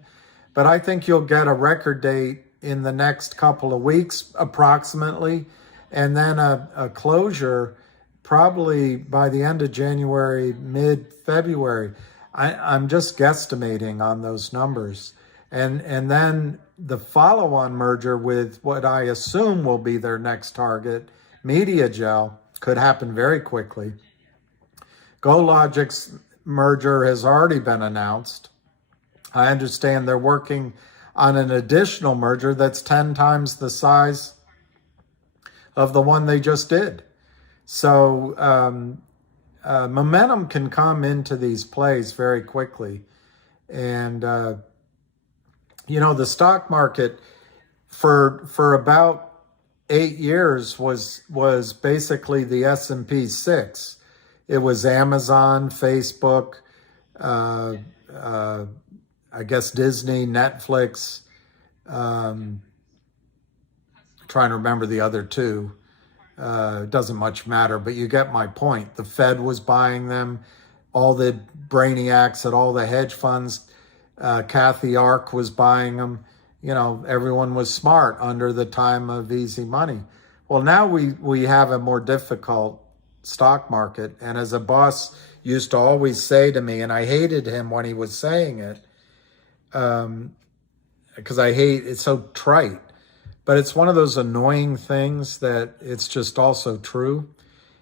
But I think you'll get a record date in the next couple of weeks, approximately, and then a closure probably by the end of January, mid-February. I'm just guesstimating on those numbers. And then the follow-on merger with what I assume will be their next target, MediaGel, could happen very quickly. GoLogic's merger has already been announced. I understand they're working on an additional merger that's 10 times the size of the one they just did. So momentum can come into these plays very quickly. And, the stock market for about 8 years was basically the S&P 6. It was Amazon, Facebook, I guess Disney, Netflix, trying to remember the other two. It doesn't much matter, but you get my point. The Fed was buying them, all the brainiacs at all the hedge funds. Kathy Ark was buying them. Everyone was smart under the time of easy money. Well, now we have a more difficult stock market. And as a boss used to always say to me, and I hated him when he was saying it, because it's so trite, but it's one of those annoying things that it's just also true.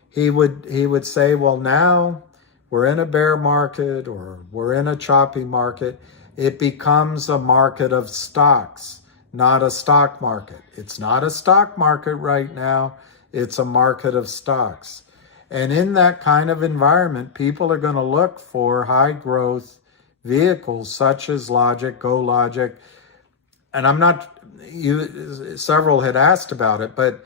He would say, well, now we're in a bear market or we're in a choppy market. It becomes a market of stocks, not a stock market. It's not a stock market right now. It's a market of stocks. And in that kind of environment, people are going to look for high growth vehicles such as Logic, GoLogic. And several had asked about it, but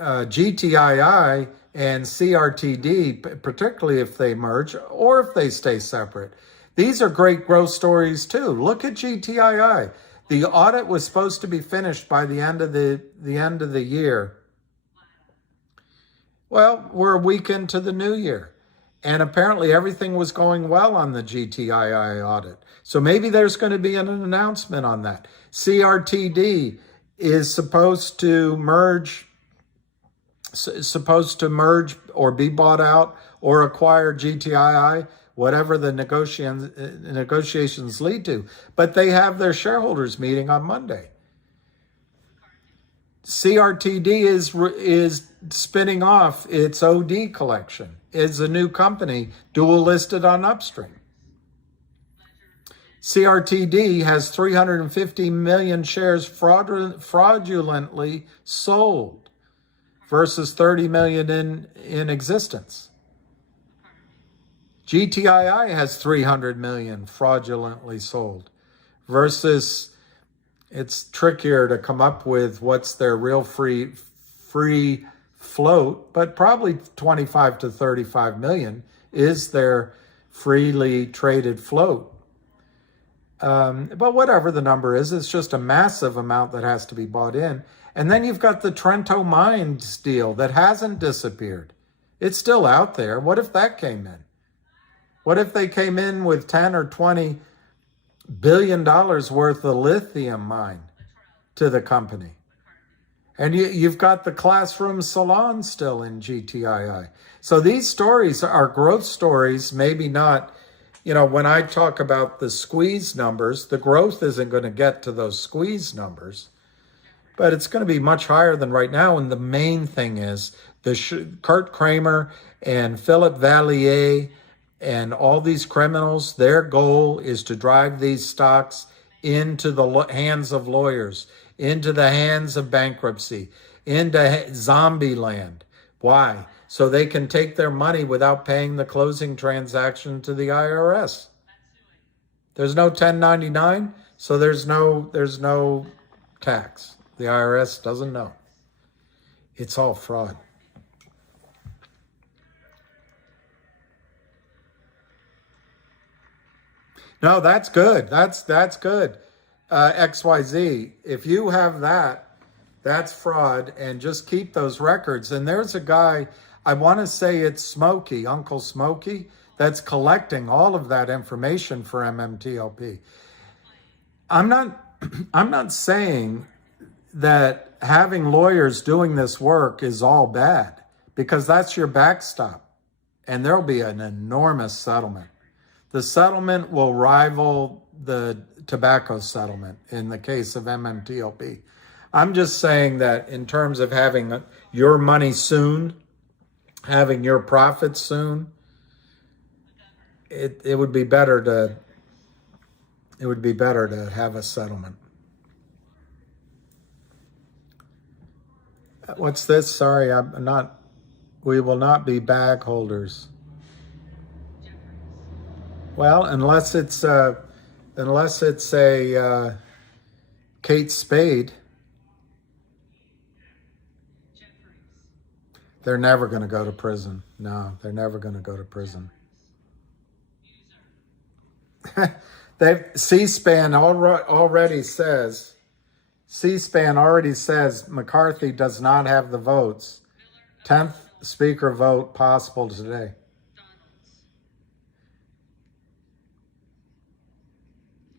GTI and CRTD, particularly if they merge or if they stay separate, these are great growth stories too. Look at GTI. The audit was supposed to be finished by the end of the year. Well, we're a week into the new year, and apparently everything was going well on the GTI audit. So maybe there's going to be an announcement on that. CRTD is supposed to merge or be bought out or acquire GTI, whatever the negotiations lead to. But they have their shareholders meeting on Monday. CRTD is spinning off its OD collection. It's a new company, dual listed on Upstream. CRTD has 350 million shares fraudulently sold versus 30 million in existence. GTII has 300 million fraudulently sold versus, it's trickier to come up with what's their real free free float, but probably 25 to 35 million is their freely traded float. But whatever the number is, it's just a massive amount that has to be bought in. And then you've got the Trento Mines deal that hasn't disappeared. It's still out there. What if that came in? What if they came in with 10 or 20 billion dollars worth of lithium mine to the company? And you've got the Classroom Salon still in GTII. So these stories are growth stories, maybe not, when I talk about the squeeze numbers, the growth isn't going to get to those squeeze numbers, but it's going to be much higher than right now. And the main thing is Kurt Kramer and Philip Vallier and all these criminals, their goal is to drive these stocks into the hands of lawyers, into the hands of bankruptcy, into zombie land. Why? So they can take their money without paying the closing transaction to the IRS. There's no 1099, so there's no tax. The IRS doesn't know. It's all fraud. No, that's good. That's good. XYZ. If you have that, that's fraud, and just keep those records. And there's a guy, I want to say it's Smokey, Uncle Smokey, that's collecting all of that information for MMTLP. I'm not saying that having lawyers doing this work is all bad, because that's your backstop, and there'll be an enormous settlement. The settlement will rival the tobacco settlement in the case of MMTLP. I'm just saying that in terms of having your money soon, having your profits soon, it would be better to have a settlement. What's this? Sorry, we will not be bag holders. Well, unless it's a Kate Spade, they're never going to go to prison. No, they're never going to go to prison. C-SPAN already says McCarthy does not have the votes. 10th speaker vote possible today.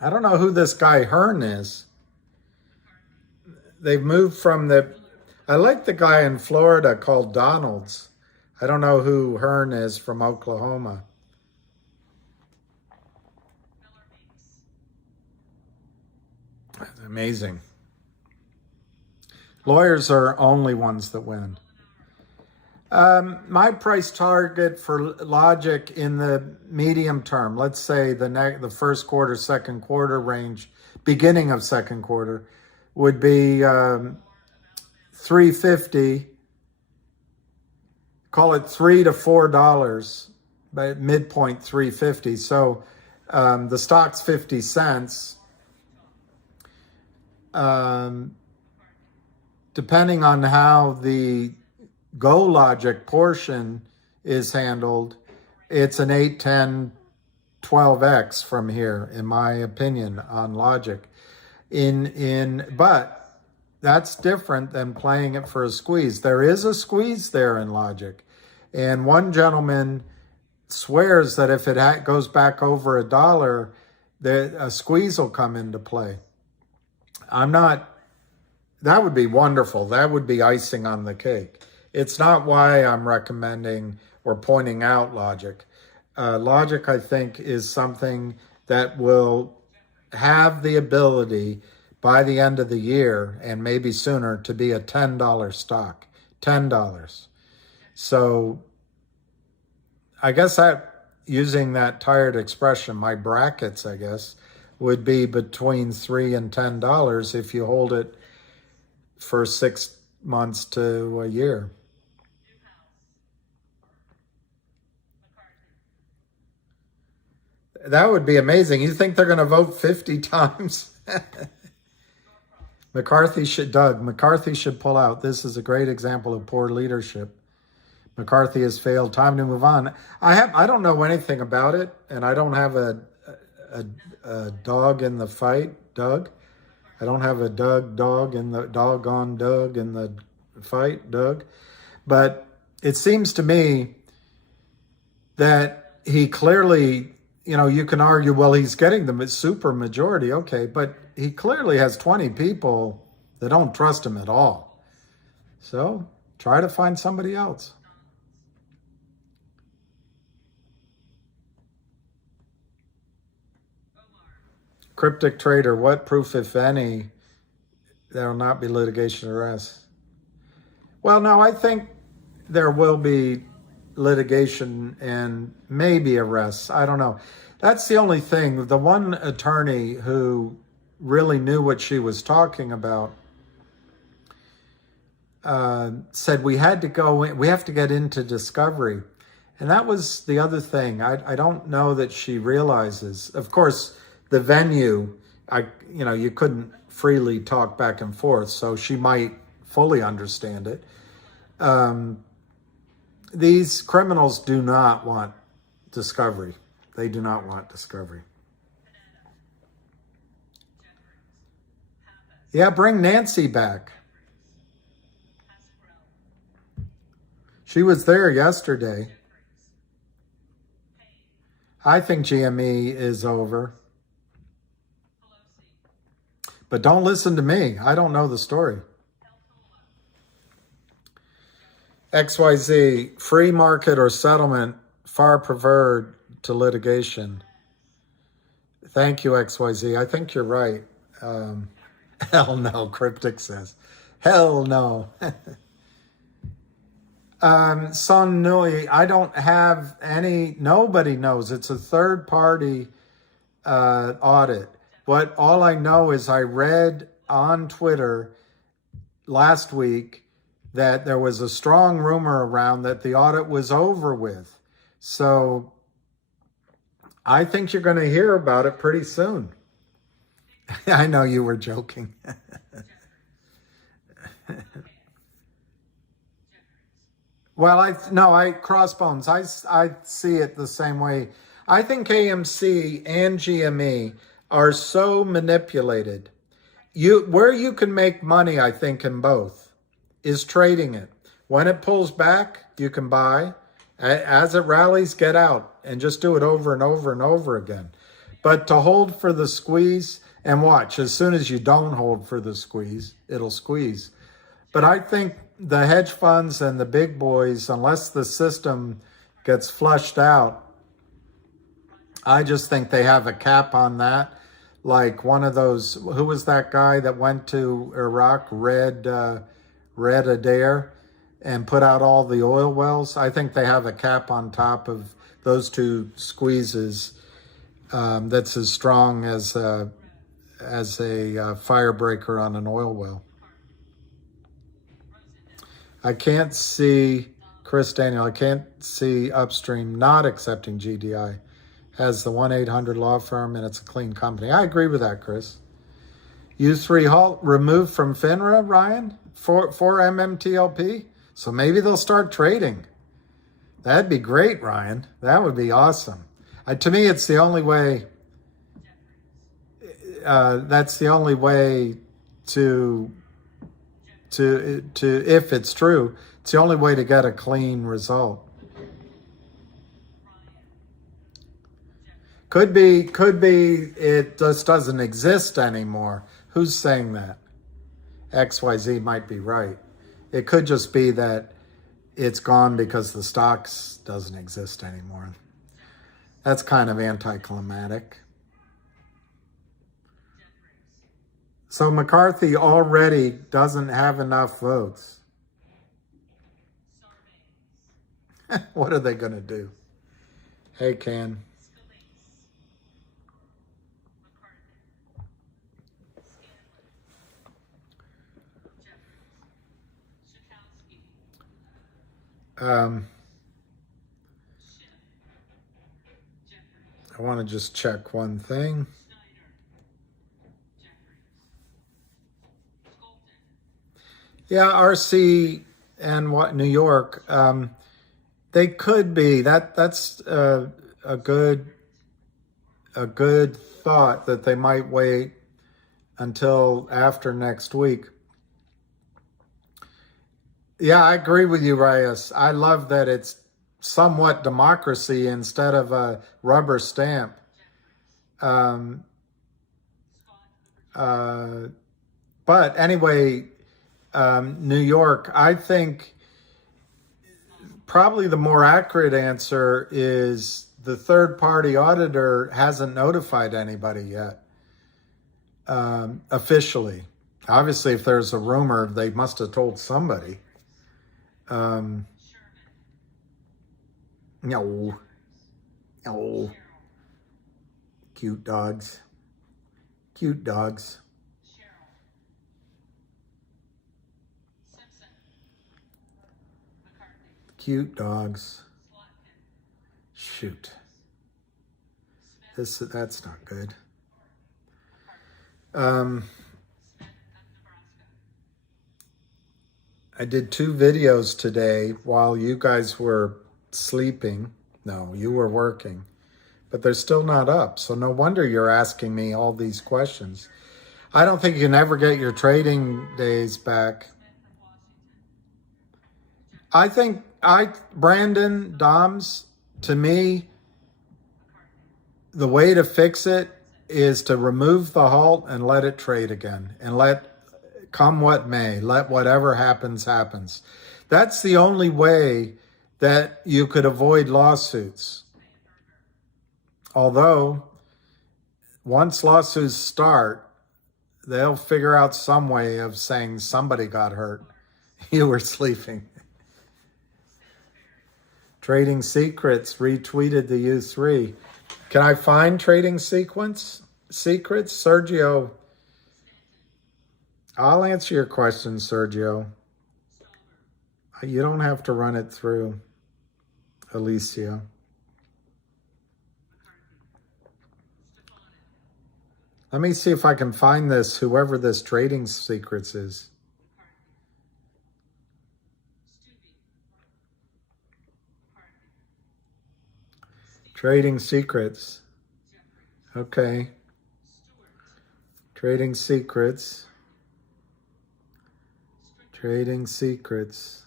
I don't know who this guy Hearn is. They've moved from I like the guy in Florida called Donalds. I don't know who Hearn is from Oklahoma. That's amazing. Lawyers are only ones that win. My price target for Logic in the medium term, let's say the first quarter, second quarter range, beginning of second quarter, would be 350. Call it $3 to $4, but midpoint 350. So the stock's 50 cents. Depending on how the Go Logic portion is handled, it's an 8, 10, 12x from here, in my opinion, on Logic. But that's different than playing it for a squeeze. There is a squeeze there in Logic, and one gentleman swears that if it goes back over $1, a squeeze will come into play. That would be wonderful. That would be icing on the cake. It's not why I'm recommending or pointing out Logic. Logic, I think, is something that will have the ability by the end of the year, and maybe sooner, to be a $10 stock. $10. So I guess using that tired expression, my brackets, I guess, would be between $3 and $10 if you hold it for 6 months to a year. That would be amazing. You think they're going to vote 50 times? McCarthy should pull out. This is a great example of poor leadership. McCarthy has failed. Time to move on. I don't know anything about it, and I don't have a dog in the fight, Doug. I don't have a dog in the doggone Doug in the fight, Doug. But it seems to me that he clearly, you can argue, well, he's getting the super majority, okay, but he clearly has 20 people that don't trust him at all. So try to find somebody else. Cryptic trader, what proof, if any, there will not be litigation arrests? Well, no, I think there will be litigation and maybe arrests. I don't know. That's the only thing. The one attorney who really knew what she was talking about said we have to get into discovery. And that was the other thing. I don't know that she realizes. Of course, the venue, you couldn't freely talk back and forth, so she might fully understand it. These criminals do not want discovery. They do not want discovery. Yeah, bring Nancy back. She was there yesterday. I think GME is over. But don't listen to me. I don't know the story. XYZ, free market or settlement, far preferred to litigation. Thank you, XYZ. I think you're right. Hell no, Cryptic says. Hell no. Son Nui, I don't have any, nobody knows. It's a third party audit. But all I know is I read on Twitter last week that there was a strong rumor around that the audit was over with. So I think you're going to hear about it pretty soon. I know you were joking. Well, Crossbones, I see it the same way. I think AMC and GME are so manipulated. Where you can make money, I think, in both is trading it. When it pulls back, you can buy. As it rallies, get out and just do it over and over and over again. But to hold for the squeeze, and watch, as soon as you don't hold for the squeeze, it'll squeeze. But I think the hedge funds and the big boys, unless the system gets flushed out, I just think they have a cap on that. Like one of those, who was that guy that went to Iraq, Red Adair, and put out all the oil wells? I think they have a cap on top of those two squeezes that's as strong as a firebreaker on an oil well. I can't see, Chris Daniel, I can't see Upstream not accepting GTI. Has the 1-800 law firm and it's a clean company. I agree with that, Chris. U3 halt removed from FINRA, Ryan, for Mmtlp. So maybe they'll start trading. That'd be great, Ryan. That would be awesome. To me, it's the only way. That's the only way to if it's true, it's the only way to get a clean result. Could be it just doesn't exist anymore. Who's saying that? XYZ might be right. It could just be that it's gone because the stocks doesn't exist anymore. That's kind of anticlimactic. So McCarthy already doesn't have enough votes. What are they going to do? Hey, Ken. I want to just check one thing. Yeah, RC and what New York, they could be. That's a good thought that they might wait until after next week. Yeah, I agree with you, Reyes. I love that it's somewhat democracy instead of a rubber stamp. Um, but anyway, New York, I think probably the more accurate answer is the third party auditor hasn't notified anybody yet, officially. Obviously, if there's a rumor, they must have told somebody. No, no, cute dogs, cute dogs, cute dogs. Shoot, that's not good. I did 2 videos today while you guys were sleeping. No, you were working, but they're still not up. So no wonder you're asking me all these questions. I don't think you can ever get your trading days back. I think Brandon Doms, to me, the way to fix it is to remove the halt and let it trade again, and let come what may, let whatever happens, happens. That's the only way that you could avoid lawsuits. Although, once lawsuits start, they'll figure out some way of saying somebody got hurt. You were sleeping. Trading Secrets retweeted the U3. Can I find Trading Secrets? Sergio, I'll answer your question, Sergio. You don't have to run it through Alicia. Let me see if I can find this, whoever this Trading Secrets is. Trading Secrets. Okay. Trading Secrets. Trading Secrets.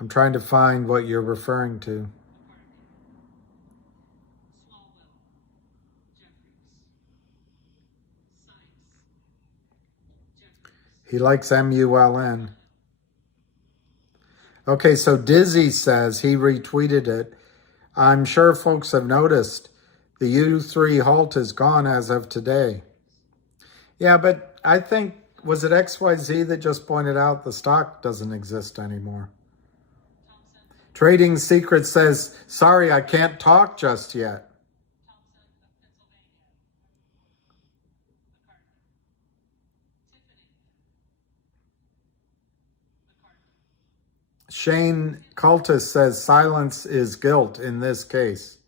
I'm trying to find what you're referring to. He likes MULN. Okay, so Dizzy says he retweeted it. I'm sure folks have noticed the U3 halt is gone as of today. Yeah, but I think, was it XYZ that just pointed out the stock doesn't exist anymore? Trading Secrets says, sorry, I can't talk just yet. Shane Cultus says silence is guilt in this case.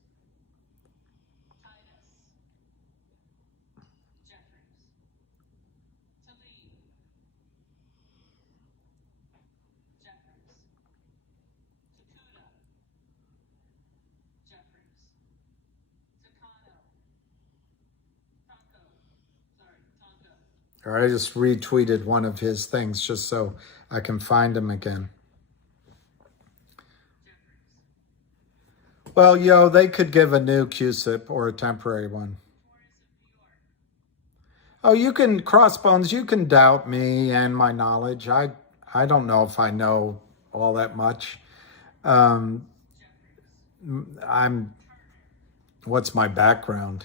Or I just retweeted one of his things just so I can find him again. Well, they could give a new QSIP or a temporary one. Oh, you can, Crossbones, you can doubt me and my knowledge. I don't know if I know all that much. What's my background?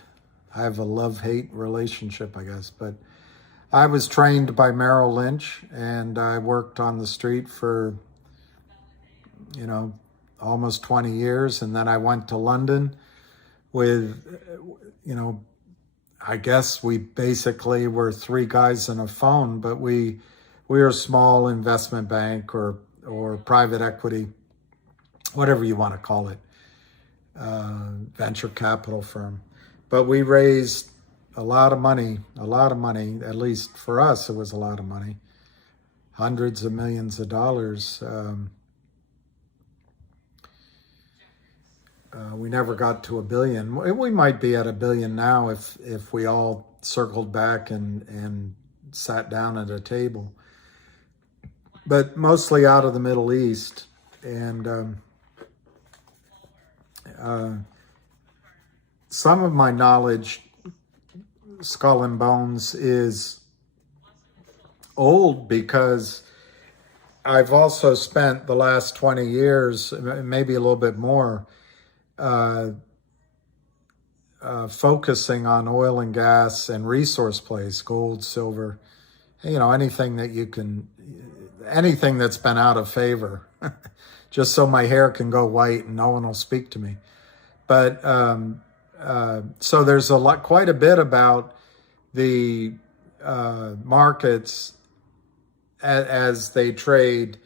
I have a love-hate relationship, I guess. But I was trained by Merrill Lynch, and I worked on the street for, almost 20 years. And then I went to London with, I guess we basically were 3 guys and a phone, but we were a small investment bank or private equity, whatever you want to call it, venture capital firm. But we raised a lot of money, at least for us, it was a lot of money, hundreds of millions of dollars. We never got to $1 billion. We might be at $1 billion now if we all circled back and sat down at a table. But mostly out of the Middle East. And some of my knowledge, skull and bones, is old because I've also spent the last 20 years, maybe a little bit more, focusing on oil and gas and resource plays, gold, silver, anything that's been out of favor, just so my hair can go white and no one will speak to me. But so there's quite a bit about the markets as they trade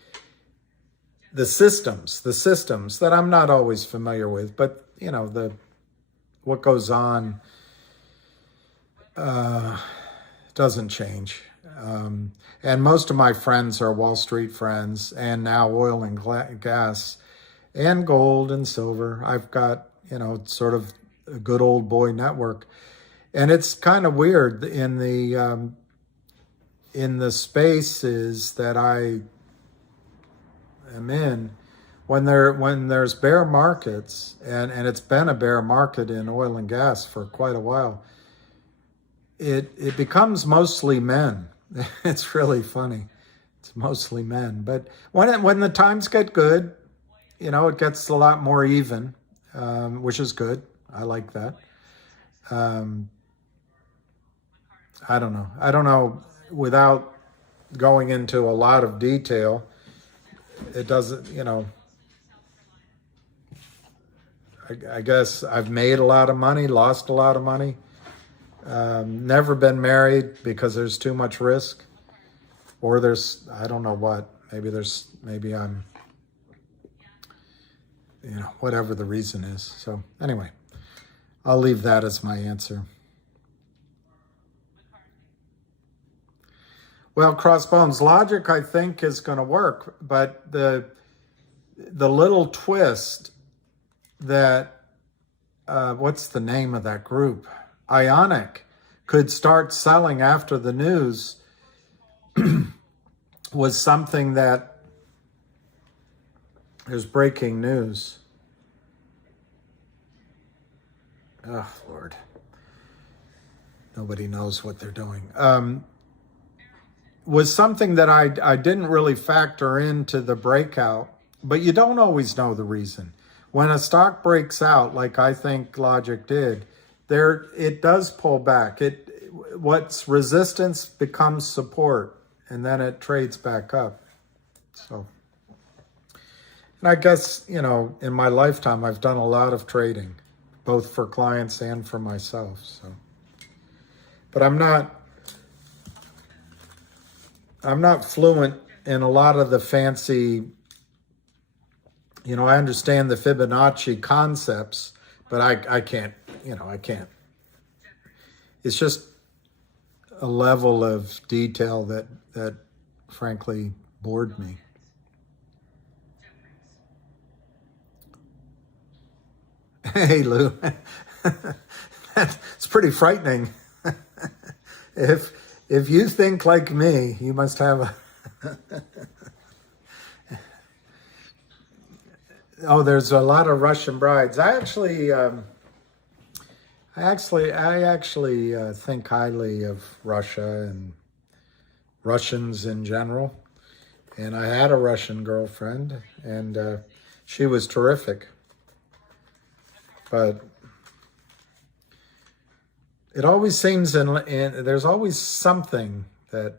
the systems that I'm not always familiar with, but what goes on doesn't change. And most of my friends are Wall Street friends, and now oil and gas and gold and silver. I've got, sort of a good old boy network. And it's kind of weird in the spaces that I am in, when there's bear markets, and it's been a bear market in oil and gas for quite a while, it becomes mostly men. It's really funny. It's mostly men. But when the times get good, it gets a lot more even, which is good. I like that. I don't know. Without going into a lot of detail, it doesn't, I guess I've made a lot of money, lost a lot of money. Never been married because there's too much risk, or I don't know what, maybe I'm, whatever the reason is. So anyway, I'll leave that as my answer. Well, Crossbones, logic, I think, is going to work, but the little twist that, what's the name of that group? Ionic could start selling after the news was something that, there's breaking news. Oh, Lord. Nobody knows what they're doing. Was something that I didn't really factor into the breakout, but you don't always know the reason. When a stock breaks out, like I think Logic did, it does pull back. What's resistance becomes support, and then it trades back up. So, and I guess, in my lifetime, I've done a lot of trading, both for clients and for myself. So, but I'm not fluent in a lot of the fancy, I understand the Fibonacci concepts, but I can't, I can't. It's just a level of detail that frankly bored me. Hey, Lou, it's pretty frightening. If you think like me, you must have a... Oh, there's a lot of Russian brides. I actually think highly of Russia and Russians in general. And I had a Russian girlfriend, and she was terrific. But it always seems, there's always something that,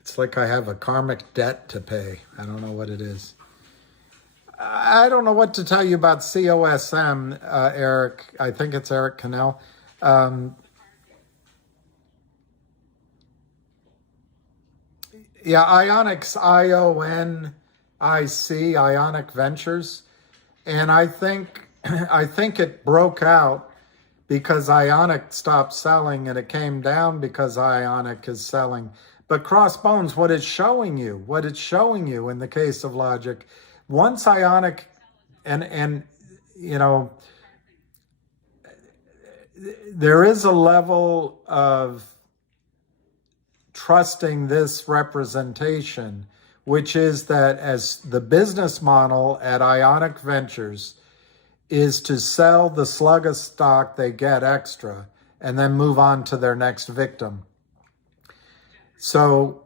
it's like I have a karmic debt to pay. I don't know what it is. I don't know what to tell you about COSM, Eric. I think it's Eric Cannell. Yeah, Ionics, IONIC, Ionic Ventures. And I think I think it broke out because Ionic stopped selling, and it came down because Ionic is selling. But Crossbones, what it's showing you in the case of Logic, once Ionic, and you know, there is a level of trusting this representation, which is that as the business model at Ionic Ventures is to sell the slug of stock they get extra and then move on to their next victim. So,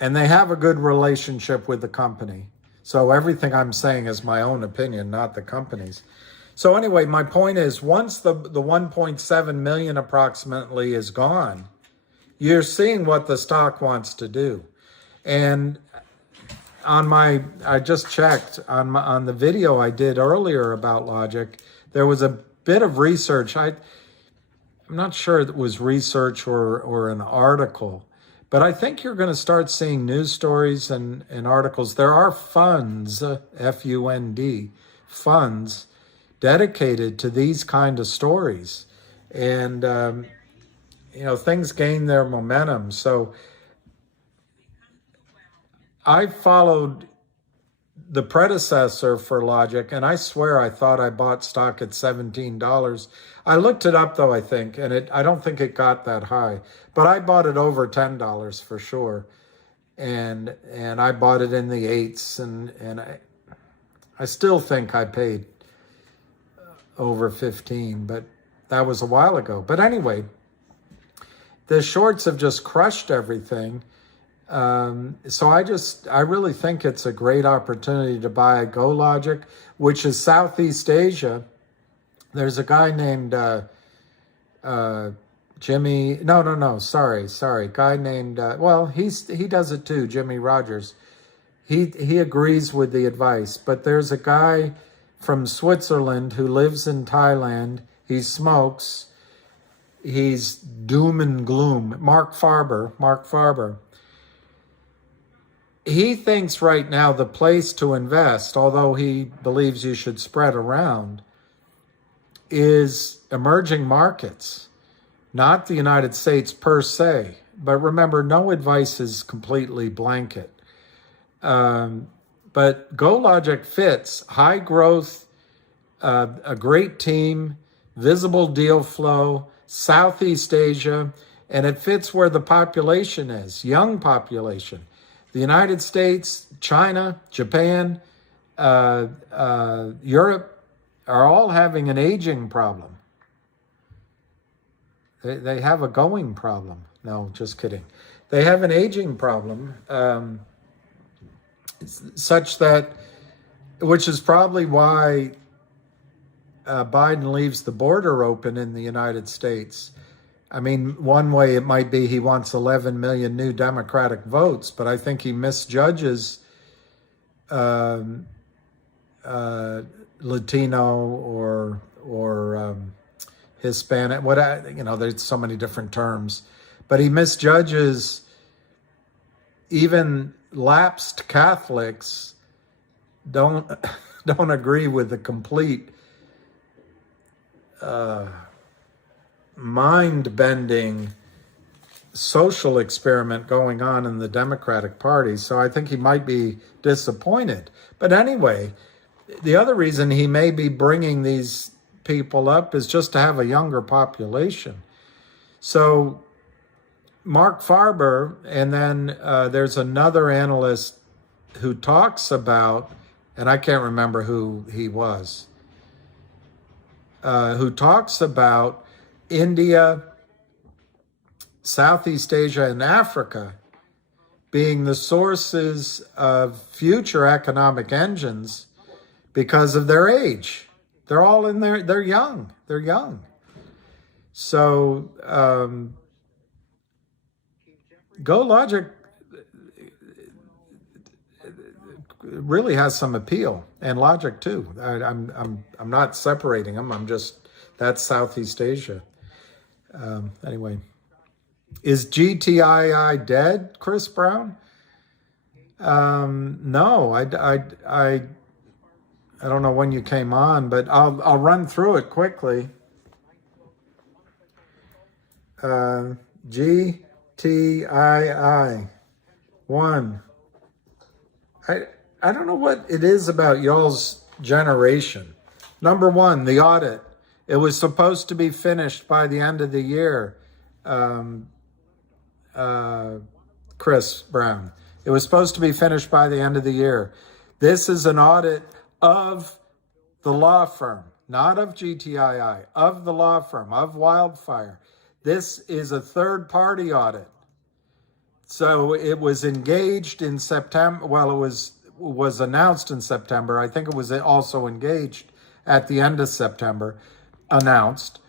and they have a good relationship with the company. So everything I'm saying is my own opinion, not the company's. So anyway, my point is, once the 1.7 million approximately is gone, you're seeing what the stock wants to do. And I just checked on the video I did earlier about Logic, there was a bit of research. I'm not sure it was research or an article, but I think you're going to start seeing news stories and articles. There are funds, F-U-N-D, funds dedicated to these kind of stories. And, things gain their momentum. So I followed the predecessor for Logic, and I swear I thought I bought stock at $17. I looked it up though, I think, and I don't think it got that high, but I bought it over $10 for sure. And I bought it in the eights, and I still think I paid over 15, but that was a while ago. But anyway, the shorts have just crushed everything. So I really think it's a great opportunity to buy GoLogic, which is Southeast Asia. There's a guy named Jimmy. No. Sorry. Guy named. He does it too. Jimmy Rogers. He agrees with the advice. But there's a guy from Switzerland who lives in Thailand. He smokes. He's doom and gloom. Mark Farber. He thinks right now the place to invest, although he believes you should spread around, is emerging markets, not the United States per se. But remember, no advice is completely blanket. But GoLogic fits high growth, a great team, visible deal flow, Southeast Asia, and it fits where the population is, young population. The United States, China, Japan, Europe are all having an aging problem. They have a going problem. No, just kidding. They have an aging problem, such that, which is probably why Biden leaves the border open in the United States. I mean, one way it might be he wants 11 million new Democratic votes, but I think he misjudges Latino or Hispanic. There's so many different terms, but he misjudges even lapsed Catholics. Don't agree with the complete mind-bending social experiment going on in the Democratic Party. So I think he might be disappointed. But anyway, the other reason he may be bringing these people up is just to have a younger population. So Mark Farber, and then there's another analyst who talks about, and I can't remember who he was, who talks about India, Southeast Asia, and Africa being the sources of future economic engines because of their age. They're all in there. They're young. So GoLogic really has some appeal, and Logic too. I'm not separating them. That's Southeast Asia. Anyway, is GTI dead, Chris Brown? No, I don't know when you came on, but I'll run through it quickly. GTII 1. I don't know what it is about y'all's generation. Number one, the audit. It was supposed to be finished by the end of the year, Chris Brown. It was supposed to be finished by the end of the year. This is an audit of the law firm, not of GTII, of the law firm, of Wildfire. This is a third-party audit. So it was engaged in September. Well, it was announced in September. I think it was also engaged at the end of September, announced.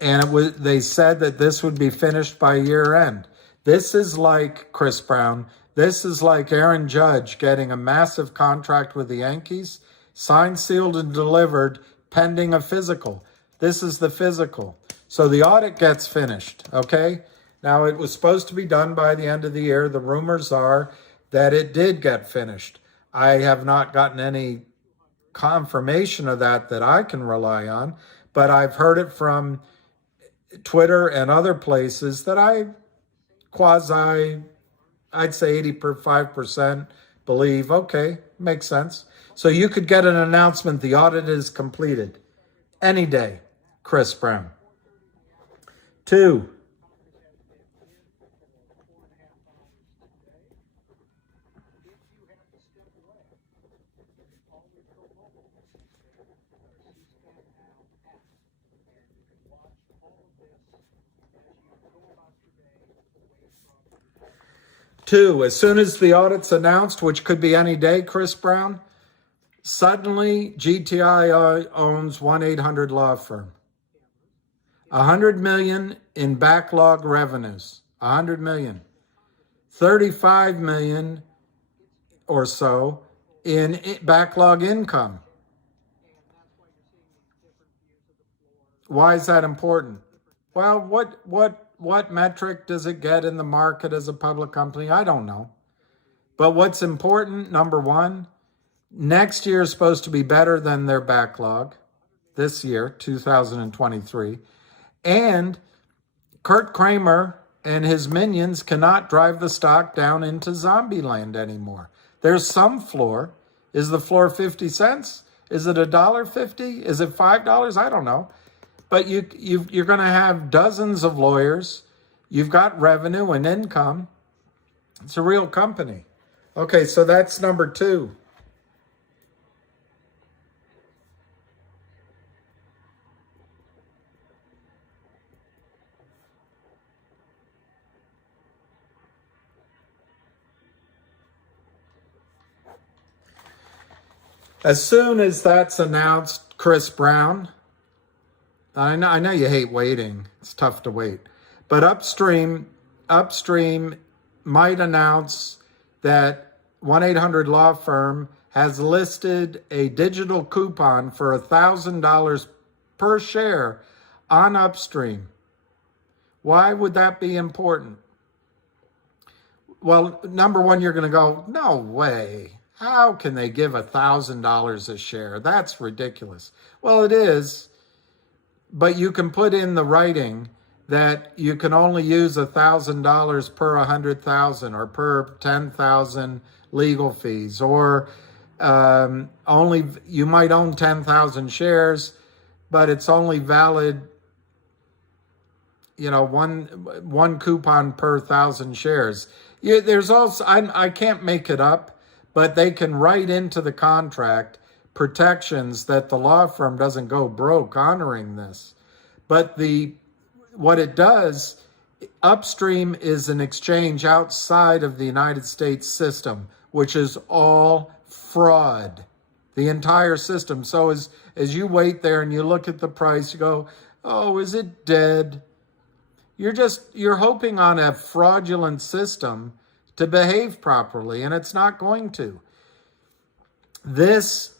And they said that this would be finished by year end. This is like Chris Brown. This is like Aaron Judge getting a massive contract with the Yankees, signed, sealed, and delivered pending a physical. This is the physical. So the audit gets finished, okay? Now, it was supposed to be done by the end of the year. The rumors are that it did get finished. I have not gotten any confirmation of that I can rely on, but I've heard it from Twitter and other places that I'd say 85% believe, okay, makes sense. So you could get an announcement, the audit is completed any day, Chris Brown. 2, as soon as the audit's announced, which could be any day, Chris Brown, suddenly GTI owns 1-800 law firm. $100 million in backlog revenues. $100 million. $35 million or so in backlog income. Why is that important? Well, what metric does it get in the market as a public company? I don't know. But what's important, number one, next year is supposed to be better than their backlog this year, 2023. And Kurt Kramer and his minions cannot drive the stock down into zombie land anymore. There's some floor. Is the floor 50 cents? Is it $1.50? Is it $5? I don't know. But you're going to have dozens of lawyers. You've got revenue and income. It's a real company. Okay, so that's number 2. As soon as that's announced, Chris Brown, I know you hate waiting. It's tough to wait. But Upstream might announce that 1-800 law firm has listed a digital coupon for $1,000 per share on Upstream. Why would that be important? Well, number one, you're going to go, no way. How can they give $1,000 a share? That's ridiculous. Well, it is. But you can put in the writing that you can only use $1,000 per 100,000 or per 10,000 legal fees, or only you might own 10,000 shares, but it's only valid, one coupon per 1,000 shares. There's also I can't make it up, but they can write into the contract protections that the law firm doesn't go broke honoring this. But what it does, Upstream is an exchange outside of the United States system, which is all fraud, the entire system. So as you wait there and you look at the price, you go, oh, is it dead? You're hoping on a fraudulent system to behave properly, and it's not going to. This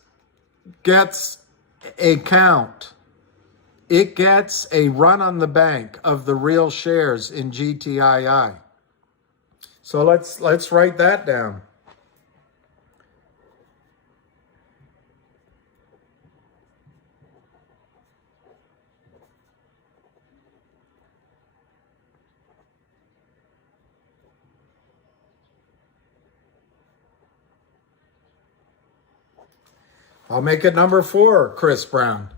gets a count. It gets a run on the bank of the real shares in GTII. So let's write that down. I'll make it number 4, Chris Brown.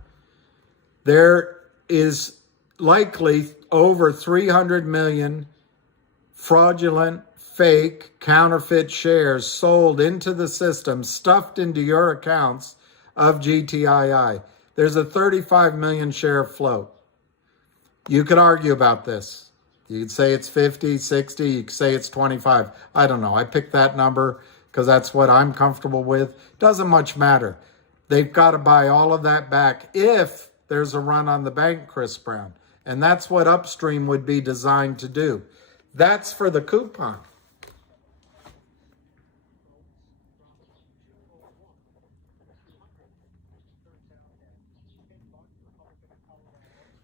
There is likely over 300 million fraudulent, fake, counterfeit shares sold into the system, stuffed into your accounts of GTII. There's a 35 million share float. You could argue about this. You could say it's 50, 60, you could say it's 25. I don't know. I picked that number because that's what I'm comfortable with. Doesn't much matter. They've got to buy all of that back if there's a run on the bank, Chris Brown. And that's what Upstream would be designed to do. That's for the coupon.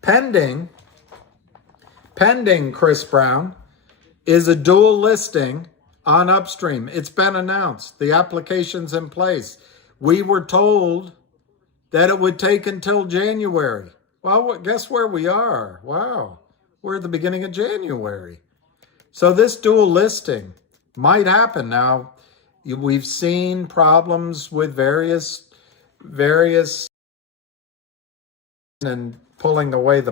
Pending, Chris Brown, is a dual listing on Upstream. It's been announced. The application's in place. We were told that it would take until January. Well, guess where we are? Wow, we're at the beginning of January. So this dual listing might happen. Now, we've seen problems with various and pulling away the